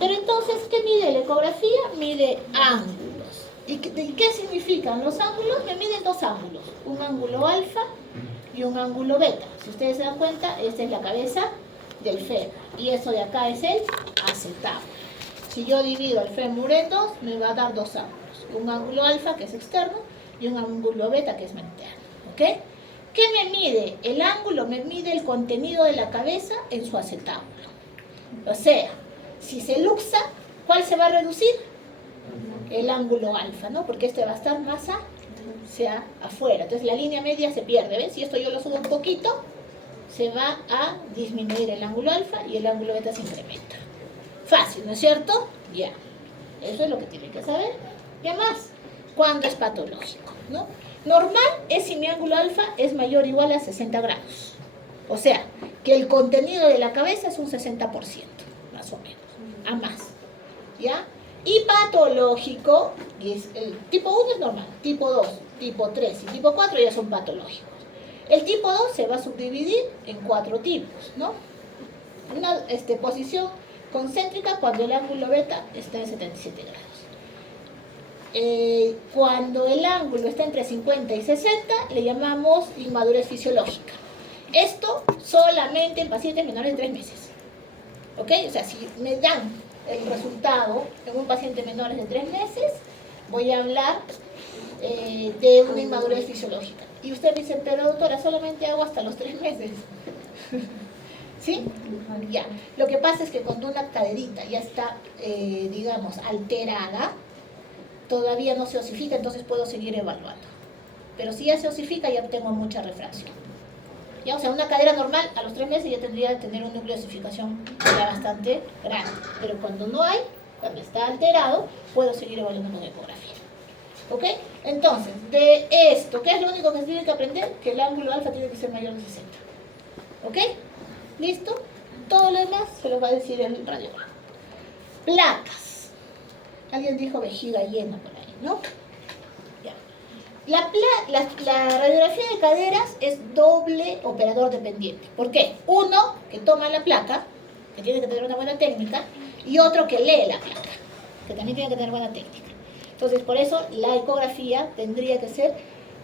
Pero entonces, ¿qué mide la ecografía? Mide ángulos. ¿Y qué significan los ángulos? Me miden dos ángulos, un ángulo alfa y un ángulo beta. Si ustedes se dan cuenta, esta es la cabeza del fémur y eso de acá es el acetábulo. Si yo divido el fémur en dos, me va a dar dos ángulos, un ángulo alfa que es externo y un ángulo beta que es interno, ¿ok? ¿Qué me mide? El ángulo me mide el contenido de la cabeza en su acetábulo. O sea, si se luxa, ¿cuál se va a reducir? El ángulo alfa, ¿no? Porque este va a estar más hacia afuera. Entonces la línea media se pierde, ¿ven? Si esto yo lo subo un poquito, se va a disminuir el ángulo alfa y el ángulo beta se incrementa. Fácil, ¿no es cierto? Ya. Eso es lo que tienen que saber. ¿Qué más? ¿Cuándo es patológico? ¿No? Normal es si mi ángulo alfa es mayor o igual a 60 grados. O sea, que el contenido de la cabeza es un 60%, más o menos, a más. ¿Ya? Y patológico, y es el tipo 1 es normal, tipo 2, tipo 3 y tipo 4 ya son patológicos. El tipo 2 se va a subdividir en 4 tipos, ¿no? Una posición concéntrica cuando el ángulo beta está en 77 grados. Cuando el ángulo está entre 50 y 60, le llamamos inmadurez fisiológica. Esto solamente en pacientes menores de 3 meses. ¿Ok? O sea, si me dan el resultado en un paciente menor de 3 meses, voy a hablar de una inmadurez fisiológica. Y usted dice, pero doctora, solamente hago hasta los 3 meses. ¿Sí? Ya. Lo que pasa es que cuando una caderita ya está, digamos, alterada, todavía no se osifica, entonces puedo seguir evaluando. Pero si ya se osifica, ya tengo mucha refracción. ¿Ya? O sea, una cadera normal a los 3 meses ya tendría que tener un núcleo de osificación ya bastante grande. Pero cuando no hay, cuando está alterado, puedo seguir evaluando con ecografía. ¿Ok? Entonces, de esto, ¿qué es lo único que se tiene que aprender? Que el ángulo alfa tiene que ser mayor de 60. ¿Ok? ¿Listo? Todo lo demás se lo va a decir el radiógrafo. Placas. Alguien dijo vejiga llena por ahí, ¿no? Ya. La radiografía de caderas es doble operador dependiente. ¿Por qué? Uno que toma la placa, que tiene que tener una buena técnica, y otro que lee la placa, que también tiene que tener buena técnica. Entonces, por eso la ecografía tendría que ser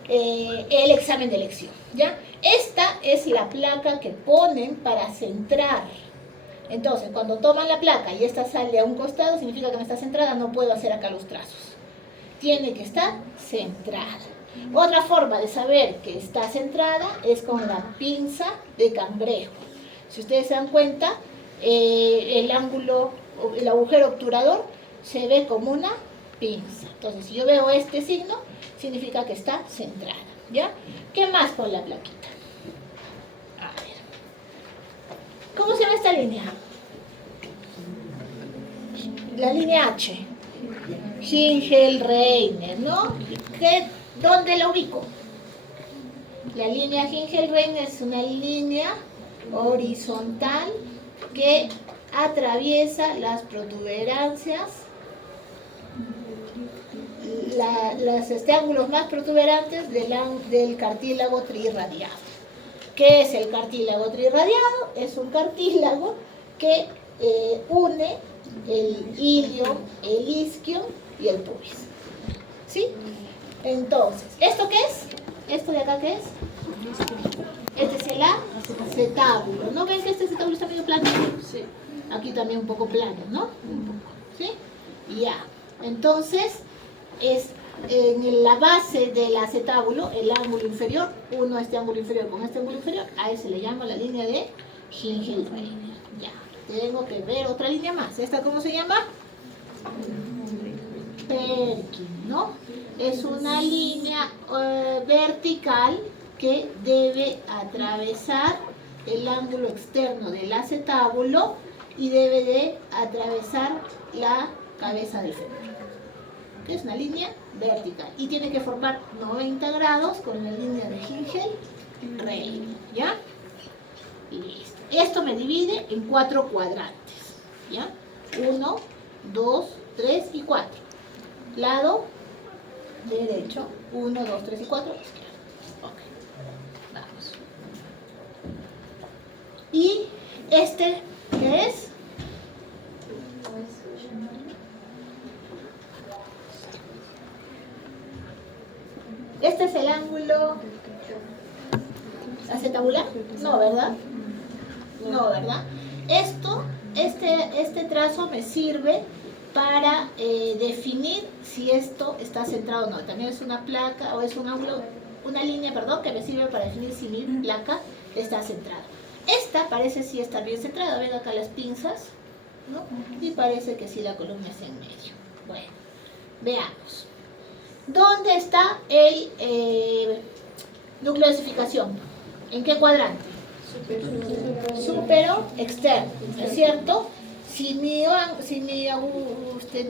el examen de elección, ¿ya? Esta es la placa que ponen para centrar. Entonces, cuando toman la placa y esta sale a un costado, significa que no está centrada, no puedo hacer acá los trazos. Tiene que estar centrada. Otra forma de saber que está centrada es con la pinza de cangrejo. Si ustedes se dan cuenta, el agujero obturador se ve como una pinza. Entonces, si yo veo este signo, significa que está centrada, ¿ya? ¿Qué más con la plaquita? A ver. ¿Cómo se llama esta línea? La línea H. Hingel-Reiner, ¿no? ¿Dónde la ubico? La línea Hingel-Reiner es una línea horizontal que atraviesa las protuberancias, los ángulos más protuberantes del cartílago trirradiado. ¿Qué es el cartílago trirradiado? Es un cartílago que une el ilio, el isquio y el pubis. ¿Sí? Entonces, ¿esto qué es? ¿Esto de acá qué es? Este es el acetábulo. ¿No ven que este acetábulo está medio plano? Sí. Aquí también un poco plano, ¿no? Un poco, ¿sí? Ya. Entonces, es en la base del acetábulo, el ángulo inferior, uno este ángulo inferior con este ángulo inferior, a ese le llamo la línea de Hingelreiner. Ya. Tengo que ver otra línea más. ¿Esta cómo se llama? Perkin, ¿no? Es una línea vertical que debe atravesar el ángulo externo del acetábulo y debe de atravesar la cabeza del fémur. Que es una línea vertical y tiene que formar 90 grados con la línea de Hingelreiner, ¿ya? Listo. Esto me divide en 4 cuadrantes, ¿ya? 1, 2, 3 y 4. Lado derecho, 1, 2, 3 y 4, izquierdo. Ok, vamos. ¿Y este qué es? ¿Este es el ángulo acetabular? No, ¿verdad? No, ¿verdad? Este trazo me sirve para definir si esto está centrado o no. También es una placa o es un ángulo, una línea, perdón, que me sirve para definir si mi placa está centrada. Esta parece sí estar bien centrada. Ven acá las pinzas, ¿no? Y parece que sí la columna está en medio. Bueno, veamos. ¿Dónde está el núcleo de osificación? ¿En qué cuadrante? Supero externo, ¿no es cierto? Si mi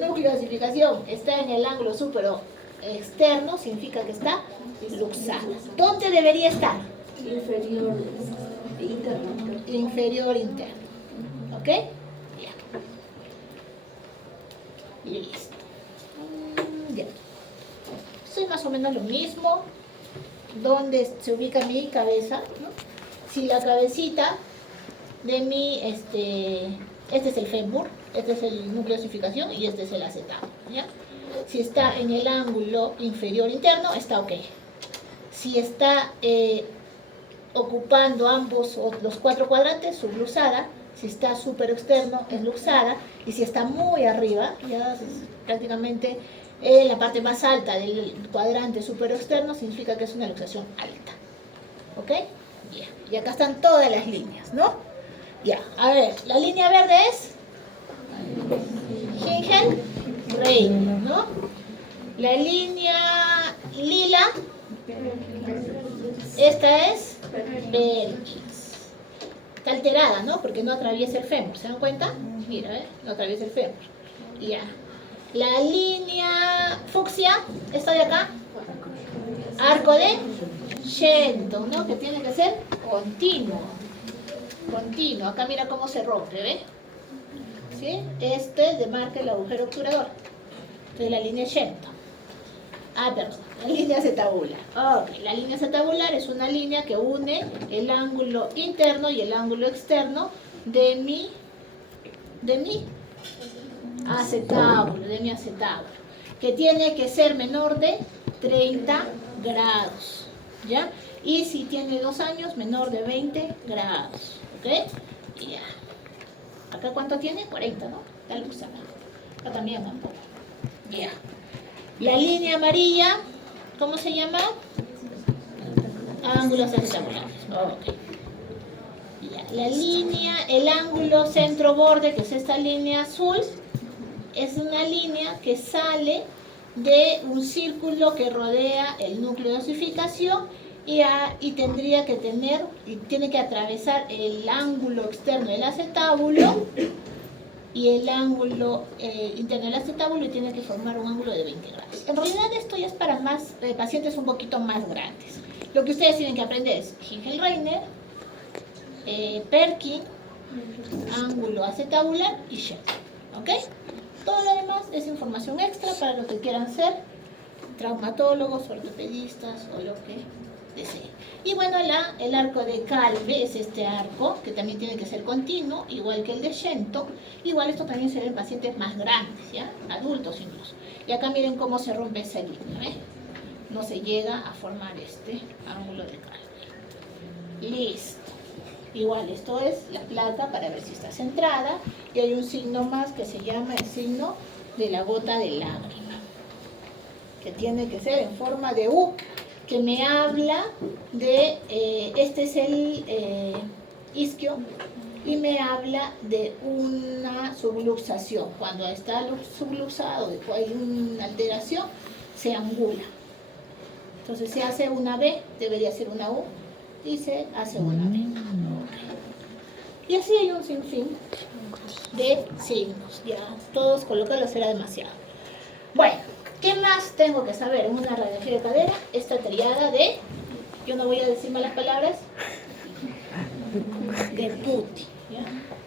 núcleo de osificación está en el ángulo supero externo, significa que está luxada. ¿Dónde debería estar? Inferior interno. Inferior interno. ¿Ok? Bien. Listo. Ya. Esto es más o menos lo mismo. ¿Dónde se ubica mi cabeza? ¿No? Si la cabecita de mi, este es el fémur, este es el núcleo de osificación y este es el acetábulo, ¿ya? Si está en el ángulo inferior interno, está ok. Si está ocupando ambos o los 4 cuadrantes, subluxada. Si está súper externo, es luxada. Y si está muy arriba, ya es prácticamente en la parte más alta del cuadrante supero externo, significa que es una luxación alta. ¿Ok? Bien. Y acá están todas las líneas, ¿no? Ya. A ver, la línea verde es Hingelreiner, ¿no? La línea lila, esta es Perkins. Está alterada, ¿no? Porque no atraviesa el fémur. ¿Se dan cuenta? Mira, no atraviesa el fémur. Ya. La línea fucsia, esta de acá, arco de Shenton, ¿no? Que tiene que ser continuo. Continuo. Acá mira cómo se rompe, ¿ve? ¿Sí? Este demarca el agujero obturador. Entonces la línea Shenton. Perdón, la línea acetabular. Ok, la línea acetabular es una línea que une el ángulo interno y el ángulo externo de mi acetábulo, que tiene que ser menor de 30 grados, ¿ya? Y si tiene 2 años, menor de 20 grados, ¿ok? Ya. ¿Acá cuánto tiene? 40, ¿no? Está luxada. Acá también, ¿no? Ya. La línea amarilla, ¿cómo se llama? Ángulos acetabulares. Ok. Ya. La línea, el ángulo centro-borde, que es esta línea azul, es una línea que sale de un círculo que rodea el núcleo de osificación y tendría que tener, y tiene que atravesar el ángulo externo del acetábulo y el ángulo interno del acetábulo y tiene que formar un ángulo de 20 grados. En realidad esto ya es para más pacientes un poquito más grandes. Lo que ustedes tienen que aprender es Hingelreiner, Perkin, ángulo acetabular y Shenton. ¿Ok? Todo lo demás es información extra para los que quieran ser traumatólogos, ortopedistas o lo que de C. Y bueno, el arco de Calve es este arco, que también tiene que ser continuo, igual que el de Shenton. Igual esto también se ve en pacientes más grandes, ¿ya? Adultos incluso. Y acá miren cómo se rompe esa línea, ¿eh? No se llega a formar este ángulo de Calve. Listo. Igual, esto es la placa para ver si está centrada. Y hay un signo más que se llama el signo de la gota de lágrima, que tiene que ser en forma de U, que me habla de, este es el isquio, y me habla de una subluxación. Cuando está subluxado, hay una alteración, se angula. Entonces se hace una B, debería ser una U, y se hace una B. Y así hay un sinfín de signos. Ya, todos colocarlos será demasiado. Bueno, ¿qué más tengo que saber en una radiografía de cadera? Esta triada de, yo no voy a decir malas palabras, de Putti. ¿Ya?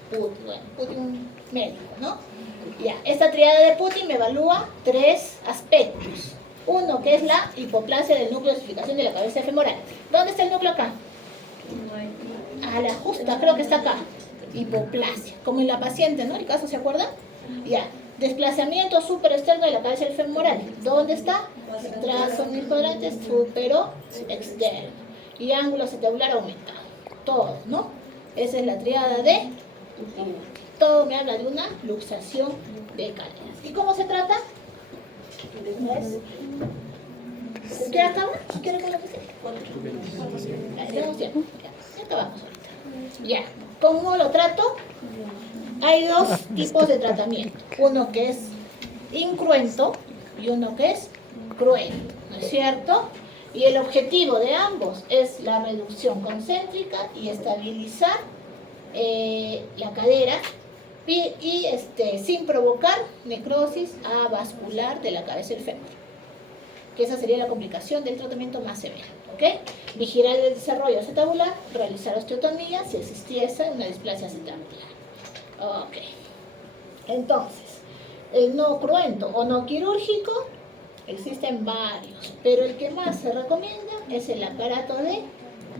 Putti, bueno, Putti un médico, ¿no? Ya, esta triada de Putti me evalúa 3 aspectos. Uno, que es la hipoplasia del núcleo de osificación de la cabeza femoral. ¿Dónde está el núcleo acá? A la justa, creo que está acá. Hipoplasia, como en la paciente, ¿no? El caso, ¿se acuerdan? Ya. Desplazamiento superexterno de la cabeza del femoral. ¿Dónde está? Trazo mil cuadrantes supero externo. Y ángulo acetabular aumentado. Todo, ¿no? Esa es la triada de... Todo me habla de una luxación de caderas. ¿Y cómo se trata? ¿Qué acaba? ¿Quiere que lo pase? Tenemos tiempo. Ya acabamos ahorita. Ya. ¿Cómo lo trato? Hay 2 tipos de tratamiento. Uno que es incruento y uno que es cruento, ¿no es cierto? Y el objetivo de ambos es la reducción concéntrica y estabilizar la cadera y sin provocar necrosis avascular de la cabeza del fémur, que esa sería la complicación del tratamiento más severo, ¿ok? Vigilar el desarrollo acetabular, realizar osteotomía si existiese una displasia acetabular. Ok. Entonces, el no cruento o no quirúrgico, existen varios, pero el que más se recomienda es el aparato de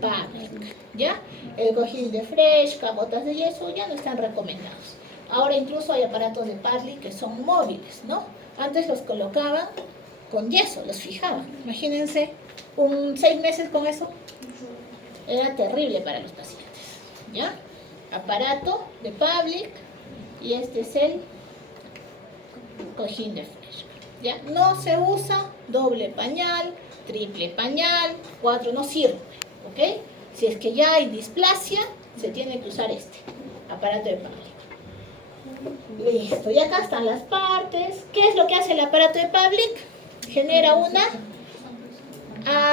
Pavlik, ¿ya? El cojín de Fresh, botas de yeso ya no están recomendados. Ahora incluso hay aparatos de Pavlik que son móviles, ¿no? Antes los colocaban con yeso, los fijaban. Imagínense, 6 meses con eso. Era terrible para los pacientes, ¿ya? Aparato de Pavlik y este es el cojín de Fresh, ¿ya? No se usa doble pañal, triple pañal, 4 no sirve, ¿ok? Si es que ya hay displasia, se tiene que usar este aparato de Pavlik. Listo, y acá están las partes. ¿Qué es lo que hace el aparato de Pavlik? Genera una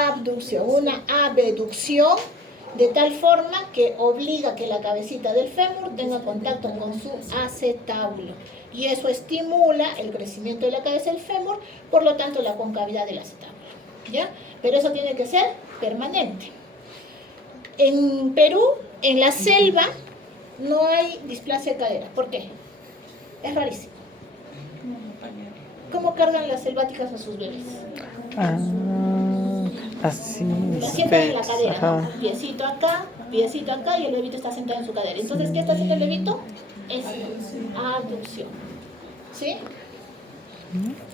abducción, una abducción, de tal forma que obliga que la cabecita del fémur tenga contacto con su acetábulo. Y eso estimula el crecimiento de la cabeza del fémur, por lo tanto la concavidad del acetábulo, ¿ya? Pero eso tiene que ser permanente. En Perú, en la selva, no hay displasia de cadera. ¿Por qué? Es rarísimo. ¿Cómo cargan las selváticas a sus bebés? Así. Siempre en la cadera, Ajá. ¿no? Piecito acá y el bebito está sentado en su cadera. Entonces, ¿qué está haciendo el bebito? Es abducción. ¿Sí?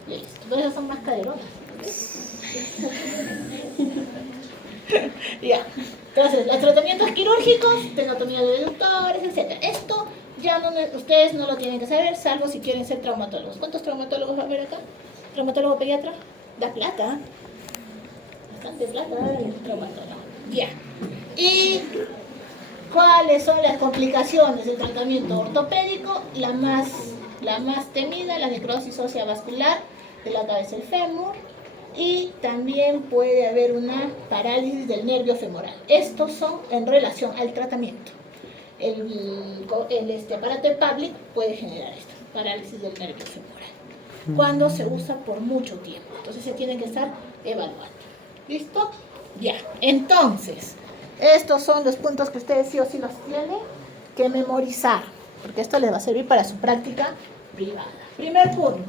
Listo. Entonces son más caderonas. Ya. Entonces, los tratamientos quirúrgicos, tenotomía de deductores, etc. Esto ya no, ustedes no lo tienen que saber, salvo si quieren ser traumatólogos. ¿Cuántos traumatólogos va a haber acá? ¿Traumatólogo pediatra? Da plata. Bastante plata el traumatólogo. Ya. ¿Y cuáles son las complicaciones del tratamiento ortopédico? La más temida, la necrosis ósea vascular de la cabeza del fémur. Y también puede haber una parálisis del nervio femoral. Estos son en relación al tratamiento. El aparato de Pavlik puede generar esto, parálisis del nervio femoral, cuando se usa por mucho tiempo. Entonces se tiene que estar evaluando. ¿Listo? Ya. Entonces, estos son los puntos que ustedes sí o sí los tienen que memorizar, porque esto les va a servir para su práctica privada. Primer punto.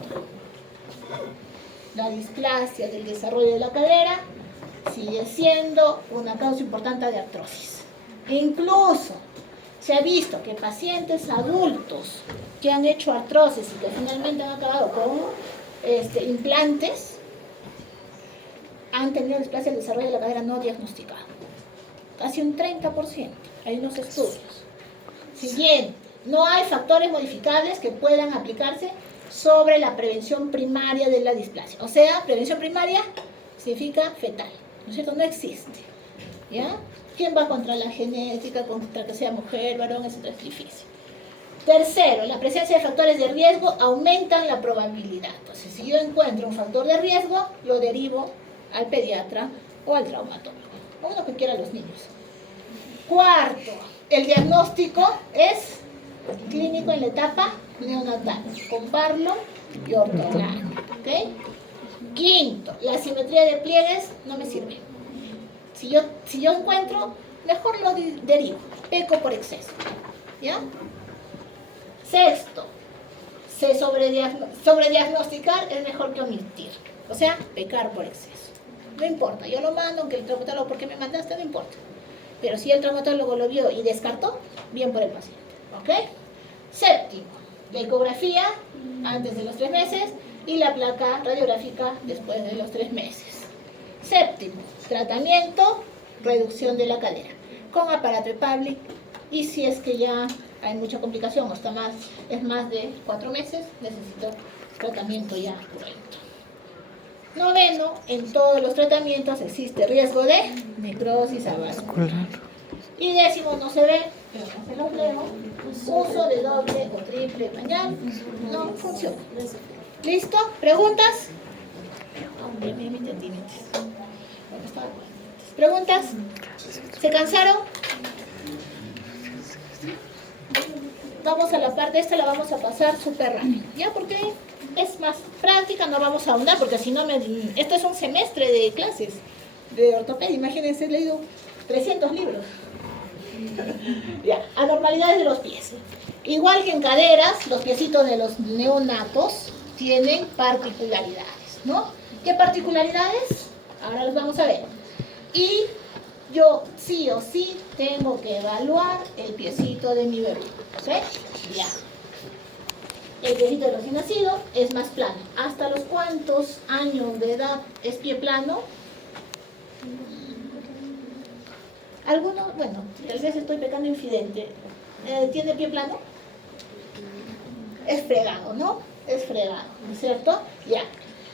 La displasia del desarrollo de la cadera sigue siendo una causa importante de artrosis. Incluso se ha visto que pacientes adultos que han hecho artrosis y que finalmente han acabado con implantes, han tenido displasia del desarrollo de la cadera no diagnosticada. Casi un 30%. Hay unos estudios. Siguiente, no hay factores modificables que puedan aplicarse sobre la prevención primaria de la displasia. O sea, prevención primaria significa fetal, ¿no es cierto? No existe. ¿Ya? ¿Quién va contra la genética, contra que sea mujer, varón? Eso es difícil. Tercero, la presencia de factores de riesgo aumentan la probabilidad. Entonces, si yo encuentro un factor de riesgo, lo derivo al pediatra o al traumatólogo, o uno que quiera los niños. Cuarto, el diagnóstico es clínico en la etapa neonatal, con parlo y ortoglano. ¿Okay? Quinto, la simetría de pliegues no me sirve. Si yo encuentro, mejor lo derivo, peco por exceso. ¿Ya? Sexto, sobrediagnosticar es mejor que omitir. O sea, pecar por exceso. No importa, yo lo mando, aunque el traumatólogo, ¿por qué me mandaste? No importa. Pero si el traumatólogo lo vio y descartó, bien por el paciente. ¿Ok? Séptimo, la ecografía antes de los 3 meses y la placa radiográfica después de los 3 meses. Séptimo, tratamiento, reducción de la cadera con aparato EPABLIC, y si es que ya hay mucha complicación o es más de 4 meses, necesito tratamiento ya cruento. Noveno, en todos los tratamientos existe riesgo de necrosis avascular. Y décimo, no se ve, pero no se los leo, uso de doble o triple pañal no funciona. ¿Listo? ¿Preguntas? ¿Preguntas? ¿Se cansaron? Vamos a la parte esta, la vamos a pasar súper rápido, ¿ya? Porque es más práctica, no vamos a ahondar, porque si no, esto es un semestre de clases de ortopedia. Imagínense, he leído 300 libros. Ya, anormalidades de los pies. Igual que en caderas, los piecitos de los neonatos tienen particularidades, ¿no? ¿Qué particularidades? Ahora los vamos a ver. Y yo sí o sí tengo que evaluar el piecito de mi bebé. ¿Ok? Ya. El piecito de recién nacido es más plano. ¿Hasta los cuántos años de edad es pie plano? Algunos, bueno, tal vez estoy pecando infidente. ¿Tiene pie plano? Es fregado, ¿no? Es fregado, ¿no es cierto? Ya.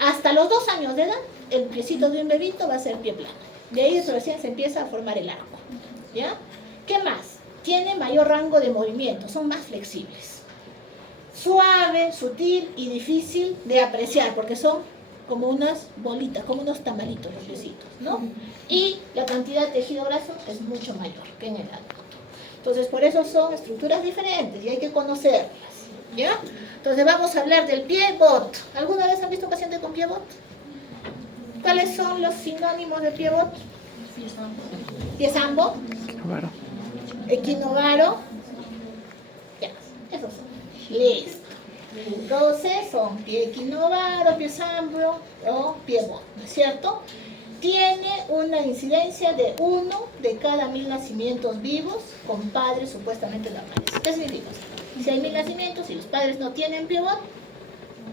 Hasta los 2 años de edad, el piecito de un bebito va a ser pie plano. De ahí recién se empieza a formar el arco. ¿Ya? ¿Qué más? Tiene mayor rango de movimiento, son más flexibles. Suave, sutil y difícil de apreciar, porque son como unas bolitas, como unos tamalitos los piecitos, ¿no? Y la cantidad de tejido graso es mucho mayor que en el adulto. Entonces, por eso son estructuras diferentes y hay que conocerlas, ¿ya? Entonces, vamos a hablar del pie bot. ¿Alguna vez han visto un paciente con pie bot? ¿Cuáles son los sinónimos de pie bot? Pie sambo. Equinovaro. Ya, esos son. Listo. Entonces son pie equinovaro, pie sambo o pie bot, ¿no es cierto? Tiene una incidencia de 1 de cada 1000 nacimientos vivos con padres supuestamente normales. ¿Qué significa? Si hay 1000 nacimientos y los padres no tienen pie bot,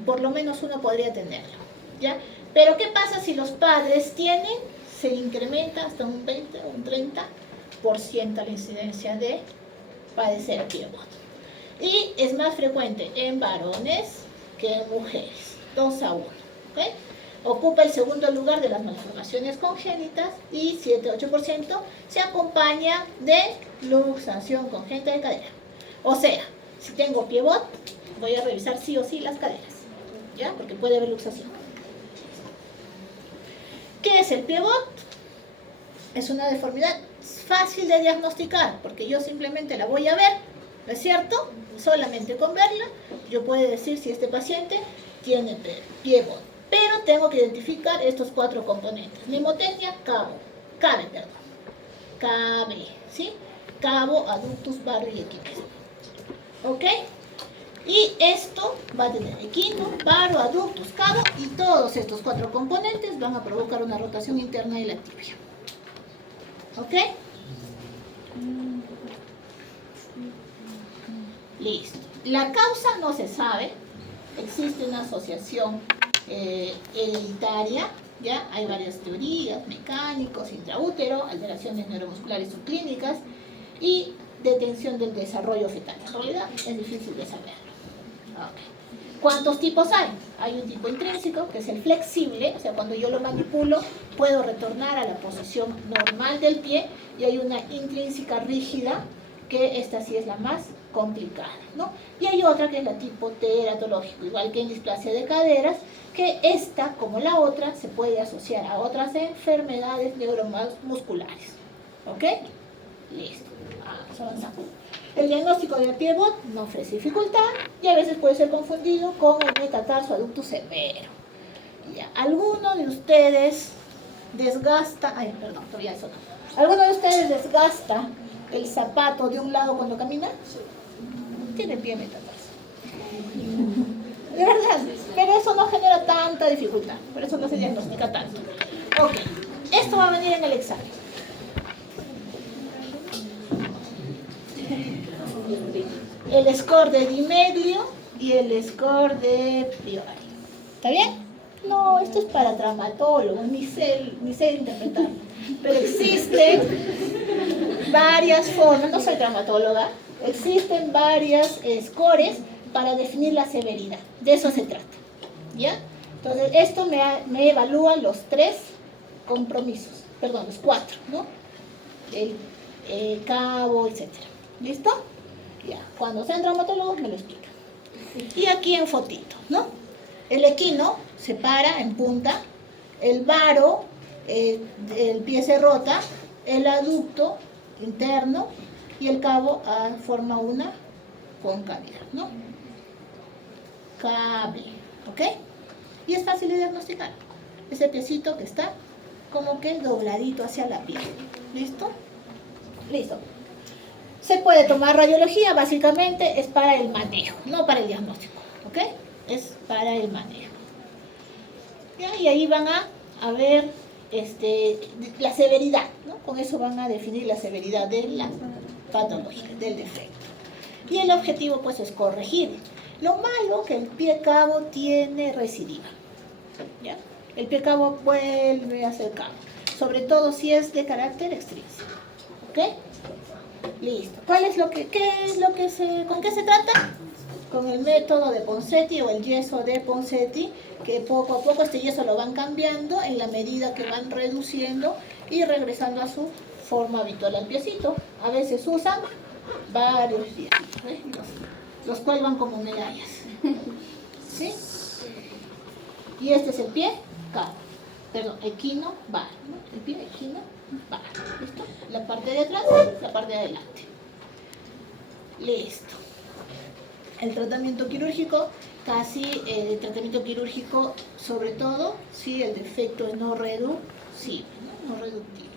por lo menos uno podría tenerlo, ¿ya? Pero ¿qué pasa si los padres tienen? Se incrementa hasta un 20 o un 30% la incidencia de padecer pie bot. Y es más frecuente en varones que en mujeres, 2-1, ¿ok? Ocupa el segundo lugar de las malformaciones congénitas y 7-8% se acompaña de luxación congénita de cadera. O sea, si tengo pie bot, voy a revisar sí o sí las caderas, ¿ya? Porque puede haber luxación. ¿Qué es el pie bot? Es una deformidad fácil de diagnosticar, porque yo simplemente la voy a ver, ¿no es cierto? Solamente con verla, yo puedo decir si este paciente tiene pie bot. Pero tengo que identificar estos 4 componentes. Mnemotecnia, cabe, ¿sí? Cabo, adductus, barrio y equites. ¿Ok? Y esto va va a tener equino, varo, aductus, cabo, y todos estos 4 componentes van a provocar una rotación interna de la tibia. ¿Ok? Listo. La causa no se sabe. Existe una asociación hereditaria, ¿ya? Hay varias teorías, mecánicos, intraútero, alteraciones neuromusculares subclínicas y detención del desarrollo fetal. En realidad es difícil de saberlo. Okay. ¿Cuántos tipos hay? Hay un tipo intrínseco, que es el flexible, o sea, cuando yo lo manipulo, puedo retornar a la posición normal del pie, y hay una intrínseca rígida, que esta sí es la más complicada, ¿no? Y hay otra que es la tipo teratológico, igual que en displasia de caderas, que esta, como la otra, se puede asociar a otras enfermedades neuromusculares. ¿Ok? Listo. Vamos avanzando. El diagnóstico de pivot no ofrece dificultad y a veces puede ser confundido con el metatarso aductus severo. Ya. ¿Alguno de ustedes desgasta? Ay, perdón, todavía eso no. ¿Alguno de ustedes desgasta el zapato de un lado cuando camina? Tiene pie metatarso. De verdad, pero eso no genera tanta dificultad, por eso no se diagnostica tanto. Ok, esto va a venir en el examen. El score de Di-Medio y el score de Priori. ¿Está bien? No, esto es para traumatólogos, ni sé interpretar. Pero existen varias formas, no soy traumatóloga, existen varias scores para definir la severidad. De eso se trata. ¿Ya? Entonces, esto me evalúa los 3 compromisos, perdón, los 4, ¿no? El cabo, etc. ¿Listo? Ya, cuando sean traumatólogos me lo explican. Y aquí en fotito, ¿no? El equino se para en punta, el varo, el pie se rota, el aducto interno y el cabo forma una concavidad, ¿no? Cable, ¿ok? Y es fácil de diagnosticar. Ese piecito que está como que dobladito hacia la piel. ¿Listo? Listo. Se puede tomar radiología, básicamente es para el manejo, no para el diagnóstico, ¿ok? Es para el manejo. ¿Ya? Y ahí van a ver la severidad, ¿no? Con eso van a definir la severidad de la patología, del defecto. Y el objetivo pues es corregir. Lo malo que el pie cabo tiene recidiva, ¿ya? El pie cabo vuelve a ser cabo, sobre todo si es de carácter extrínseco, ¿ok? Listo. ¿Con qué se trata? Con el método de Ponseti o el yeso de Ponseti, que poco a poco este yeso lo van cambiando en la medida que van reduciendo y regresando a su forma habitual al piecito. A veces usan varios piecitos, ¿eh? Los cuelgan como medallas. ¿Sí? Y este es el pie cabo. Perdón, equino, bar, ¿no? El pie equino, bar. ¿Listo? La parte de atrás, la parte de adelante. Listo. El tratamiento quirúrgico, el tratamiento quirúrgico, sobre todo si el defecto es no reducible, no reductible.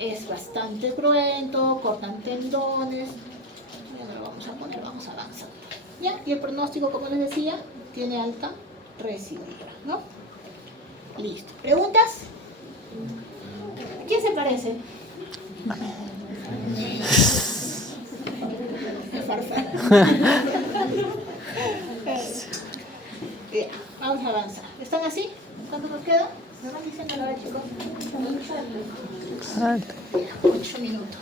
Es bastante cruento, cortan tendones. Ya no lo vamos a poner, vamos avanzando. ¿Ya? Y el pronóstico, como les decía, tiene alta recidiva, ¿no? Listo. ¿Preguntas? ¿Quién se parece? Bien, vamos a avanzar. ¿Están así? ¿Cuánto nos queda? ¿Me van diciendo la hora, chicos? 8 minutos.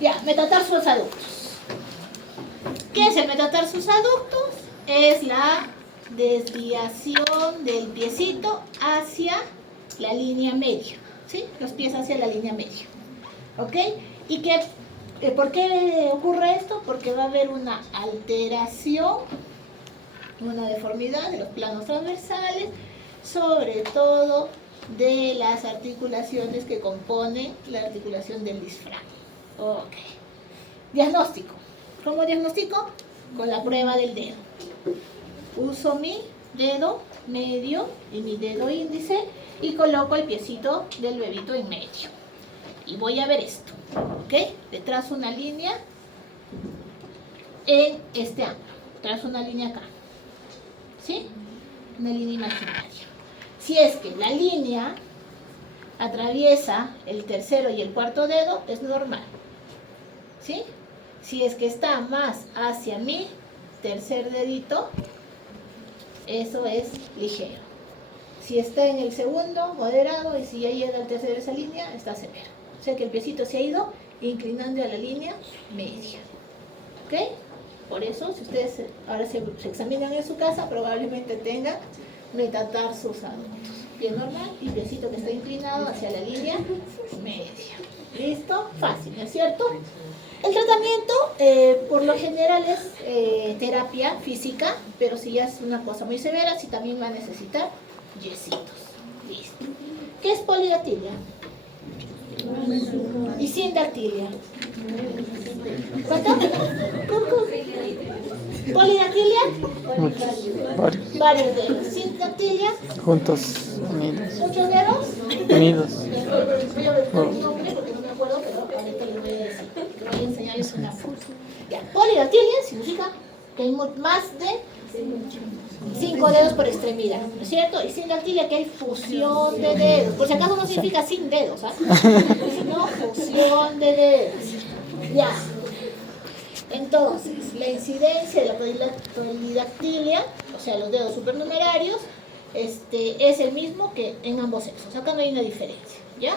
Ya, metatarsus aductus. ¿Qué es el metatarsus aductus? Es la desviación del piecito hacia la línea media, ¿sí? Los pies hacia la línea media, ¿ok? ¿Y por qué ocurre esto? Porque va a haber una alteración, una deformidad de los planos transversales, sobre todo de las articulaciones que componen la articulación del disfragma. Ok. Diagnóstico. ¿Cómo diagnostico? Con la prueba del dedo. Uso mi dedo medio y mi dedo índice y coloco el piecito del bebito en medio. Y voy a ver esto, ¿ok? Le trazo una línea en este ángulo. trazo una línea acá, ¿sí? Una línea imaginaria. Si es que la línea atraviesa el tercero y el cuarto dedo, es normal, ¿sí? Si es que está más hacia mi tercer dedito, eso es ligero. Si está en el segundo, moderado, y si ya llega al tercero de esa línea, está severo. O sea que el piecito se ha ido inclinando a la línea media. ¿Ok? Por eso, si ustedes ahora se examinan en su casa, probablemente tengan metatarsos adultos. Pie normal y piecito que está inclinado hacia la línea media. ¿Listo? Fácil, ¿no es cierto? El tratamiento, por lo general, es terapia física, pero si ya es una cosa muy severa, sí también va a necesitar yesitos. Listo. ¿Qué es polidactilia? Y sindactilia. ¿Cuánto? Polidactilia, Varios. varios dedos. Sindactilia, Juntos, unidos. muchos dedos. Unidos. Voy a ver el nombre porque no me acuerdo, pero ahorita les voy a decir. Que voy a ensayarles una foto. Ya, polidactilia significa que hay más de 5 dedos por extremidad, ¿no es cierto? Y sindactilia que hay fusión de dedos. Por si acaso no significa sin dedos, ¿ah? Sino fusión de dedos. Ya. Entonces, la incidencia de la polidactilia, o sea, los dedos supernumerarios, es el mismo que en ambos sexos. Acá no hay una diferencia, ¿ya?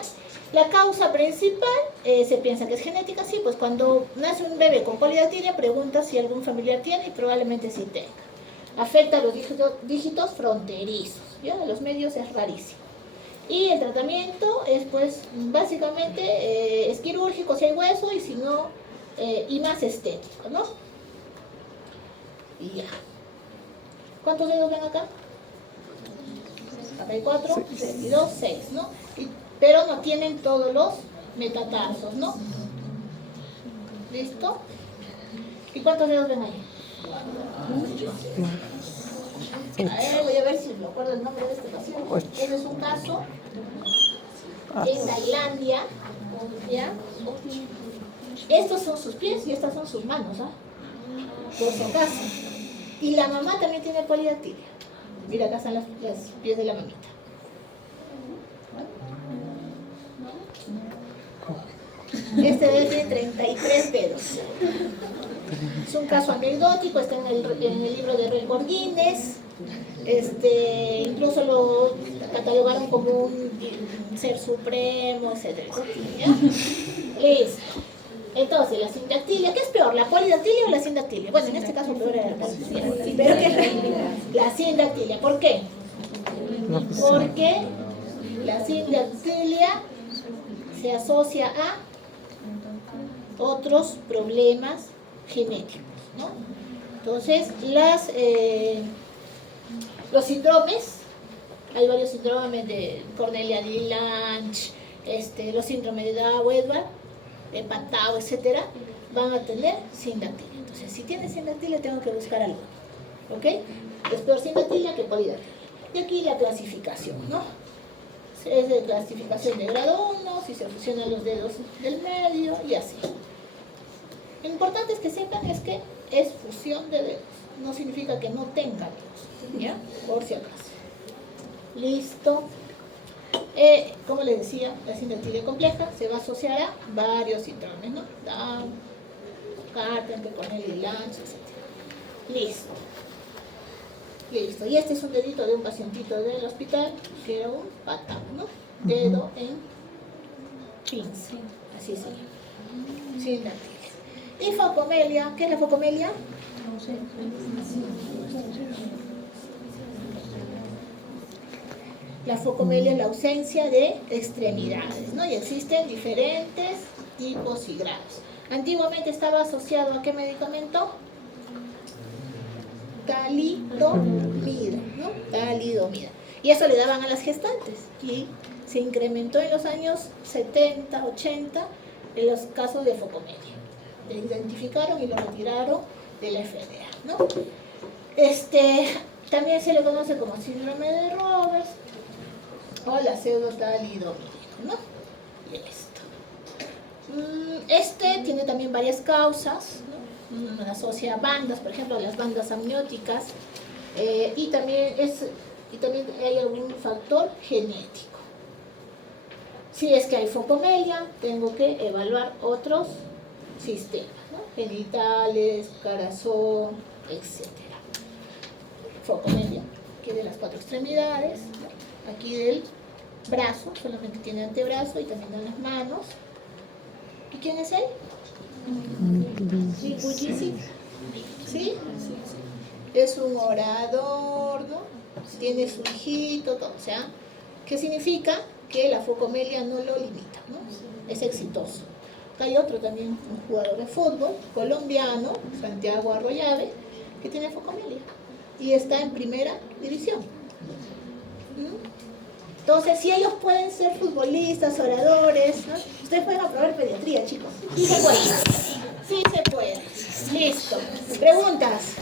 La causa principal, se piensa que es genética, sí, pues cuando nace un bebé con polidactilia, pregunta si algún familiar tiene y probablemente sí tenga. Afecta a los dígitos fronterizos, ¿ya? En los medios es rarísimo. Y el tratamiento es, pues, básicamente es quirúrgico si hay hueso y si no, y más estético, ¿no? Y ya. ¿Cuántos dedos ven acá? Acá hay 4, 2, 6, ¿no? Pero no tienen todos los metatarsos, ¿no? ¿Listo? ¿Y cuántos dedos ven ahí? A ver, voy a ver si me acuerdo el nombre de este paciente. Este es un caso en Tailandia, ¿ya? Estos son sus pies y estas son sus manos, ¿ah? Por si acaso. Y la mamá también tiene polidactilia. Mira, acá están los pies de la mamita. Este bebé tiene 33 dedos. Es un caso anecdótico, está en el libro de récord Guinness. Incluso lo catalogaron como un ser supremo, etcétera, ¿ya? Listo. Entonces, la sindactilia, ¿qué es peor, la polidactilia o la sindactilia? Bueno, en este caso peor era la polidactilia. Pero ¿qué es la sindactilia? ¿Por qué? Porque la sindactilia se asocia a otros problemas genéticos, ¿no? Entonces, los síndromes, hay varios síndromes de Cornelia-Di-Lange, los síndromes de Down-Edwards, de Patau, etcétera, van a tener sindactilia. Entonces, si tiene sindactilia, tengo que buscar algo, ¿ok? Es peor sindactilia que polidactilia. Y aquí la clasificación, ¿no? Es de clasificación de grado 1, si se fusionan los dedos del medio y así. Lo importante es que sepan es que es fusión de dedos, no significa que no tenga dedos, ¿ya? Por si acaso. Listo. Como les decía, la sindactilia compleja se va a asociar a varios síndromes, ¿no? Down, Carpenter, Cornelia-Lange, etc. Listo. Listo. Y este es un dedito de un pacientito del hospital, que era un patao, ¿no? Dedo en pinza. Así se llama. Sindactilia. Y focomelia. ¿Qué es la focomelia? La focomelia es la ausencia de extremidades, ¿no? Y existen diferentes tipos y grados. Antiguamente estaba asociado a ¿qué medicamento? Talidomida, ¿no? Talidomida. Y eso le daban a las gestantes. Y se incrementó en los años 70, 80 en los casos de focomelia. Lo identificaron y lo retiraron de la FDA, ¿no? También se le conoce como síndrome de Roberts o la pseudotalidomida, ¿no? Listo. Tiene también varias causas, ¿no? asocia a bandas, por ejemplo, las bandas amnióticas, y también hay algún factor genético. Si es que hay focomelia, tengo que evaluar otros sistemas, ¿no? Genitales, corazón, etc. Focomelia, que de las 4 extremidades, ¿no? Aquí del brazo, solamente tiene antebrazo y también en las manos. ¿Y quién es él? ¿Sí? ¿Sí? Es un orador, ¿no? Tiene su hijito, todo. O sea, ¿qué significa? Que la focomelia no lo limita, ¿no? Es exitoso. Acá hay otro también, un jugador de fútbol colombiano, Santiago Arroyave, que tiene focomelia y está en primera división. Entonces, si ellos pueden ser futbolistas, oradores, ¿no? Ustedes pueden aprobar pediatría, chicos. Sí se puede. Sí se puede. Listo. ¿Preguntas?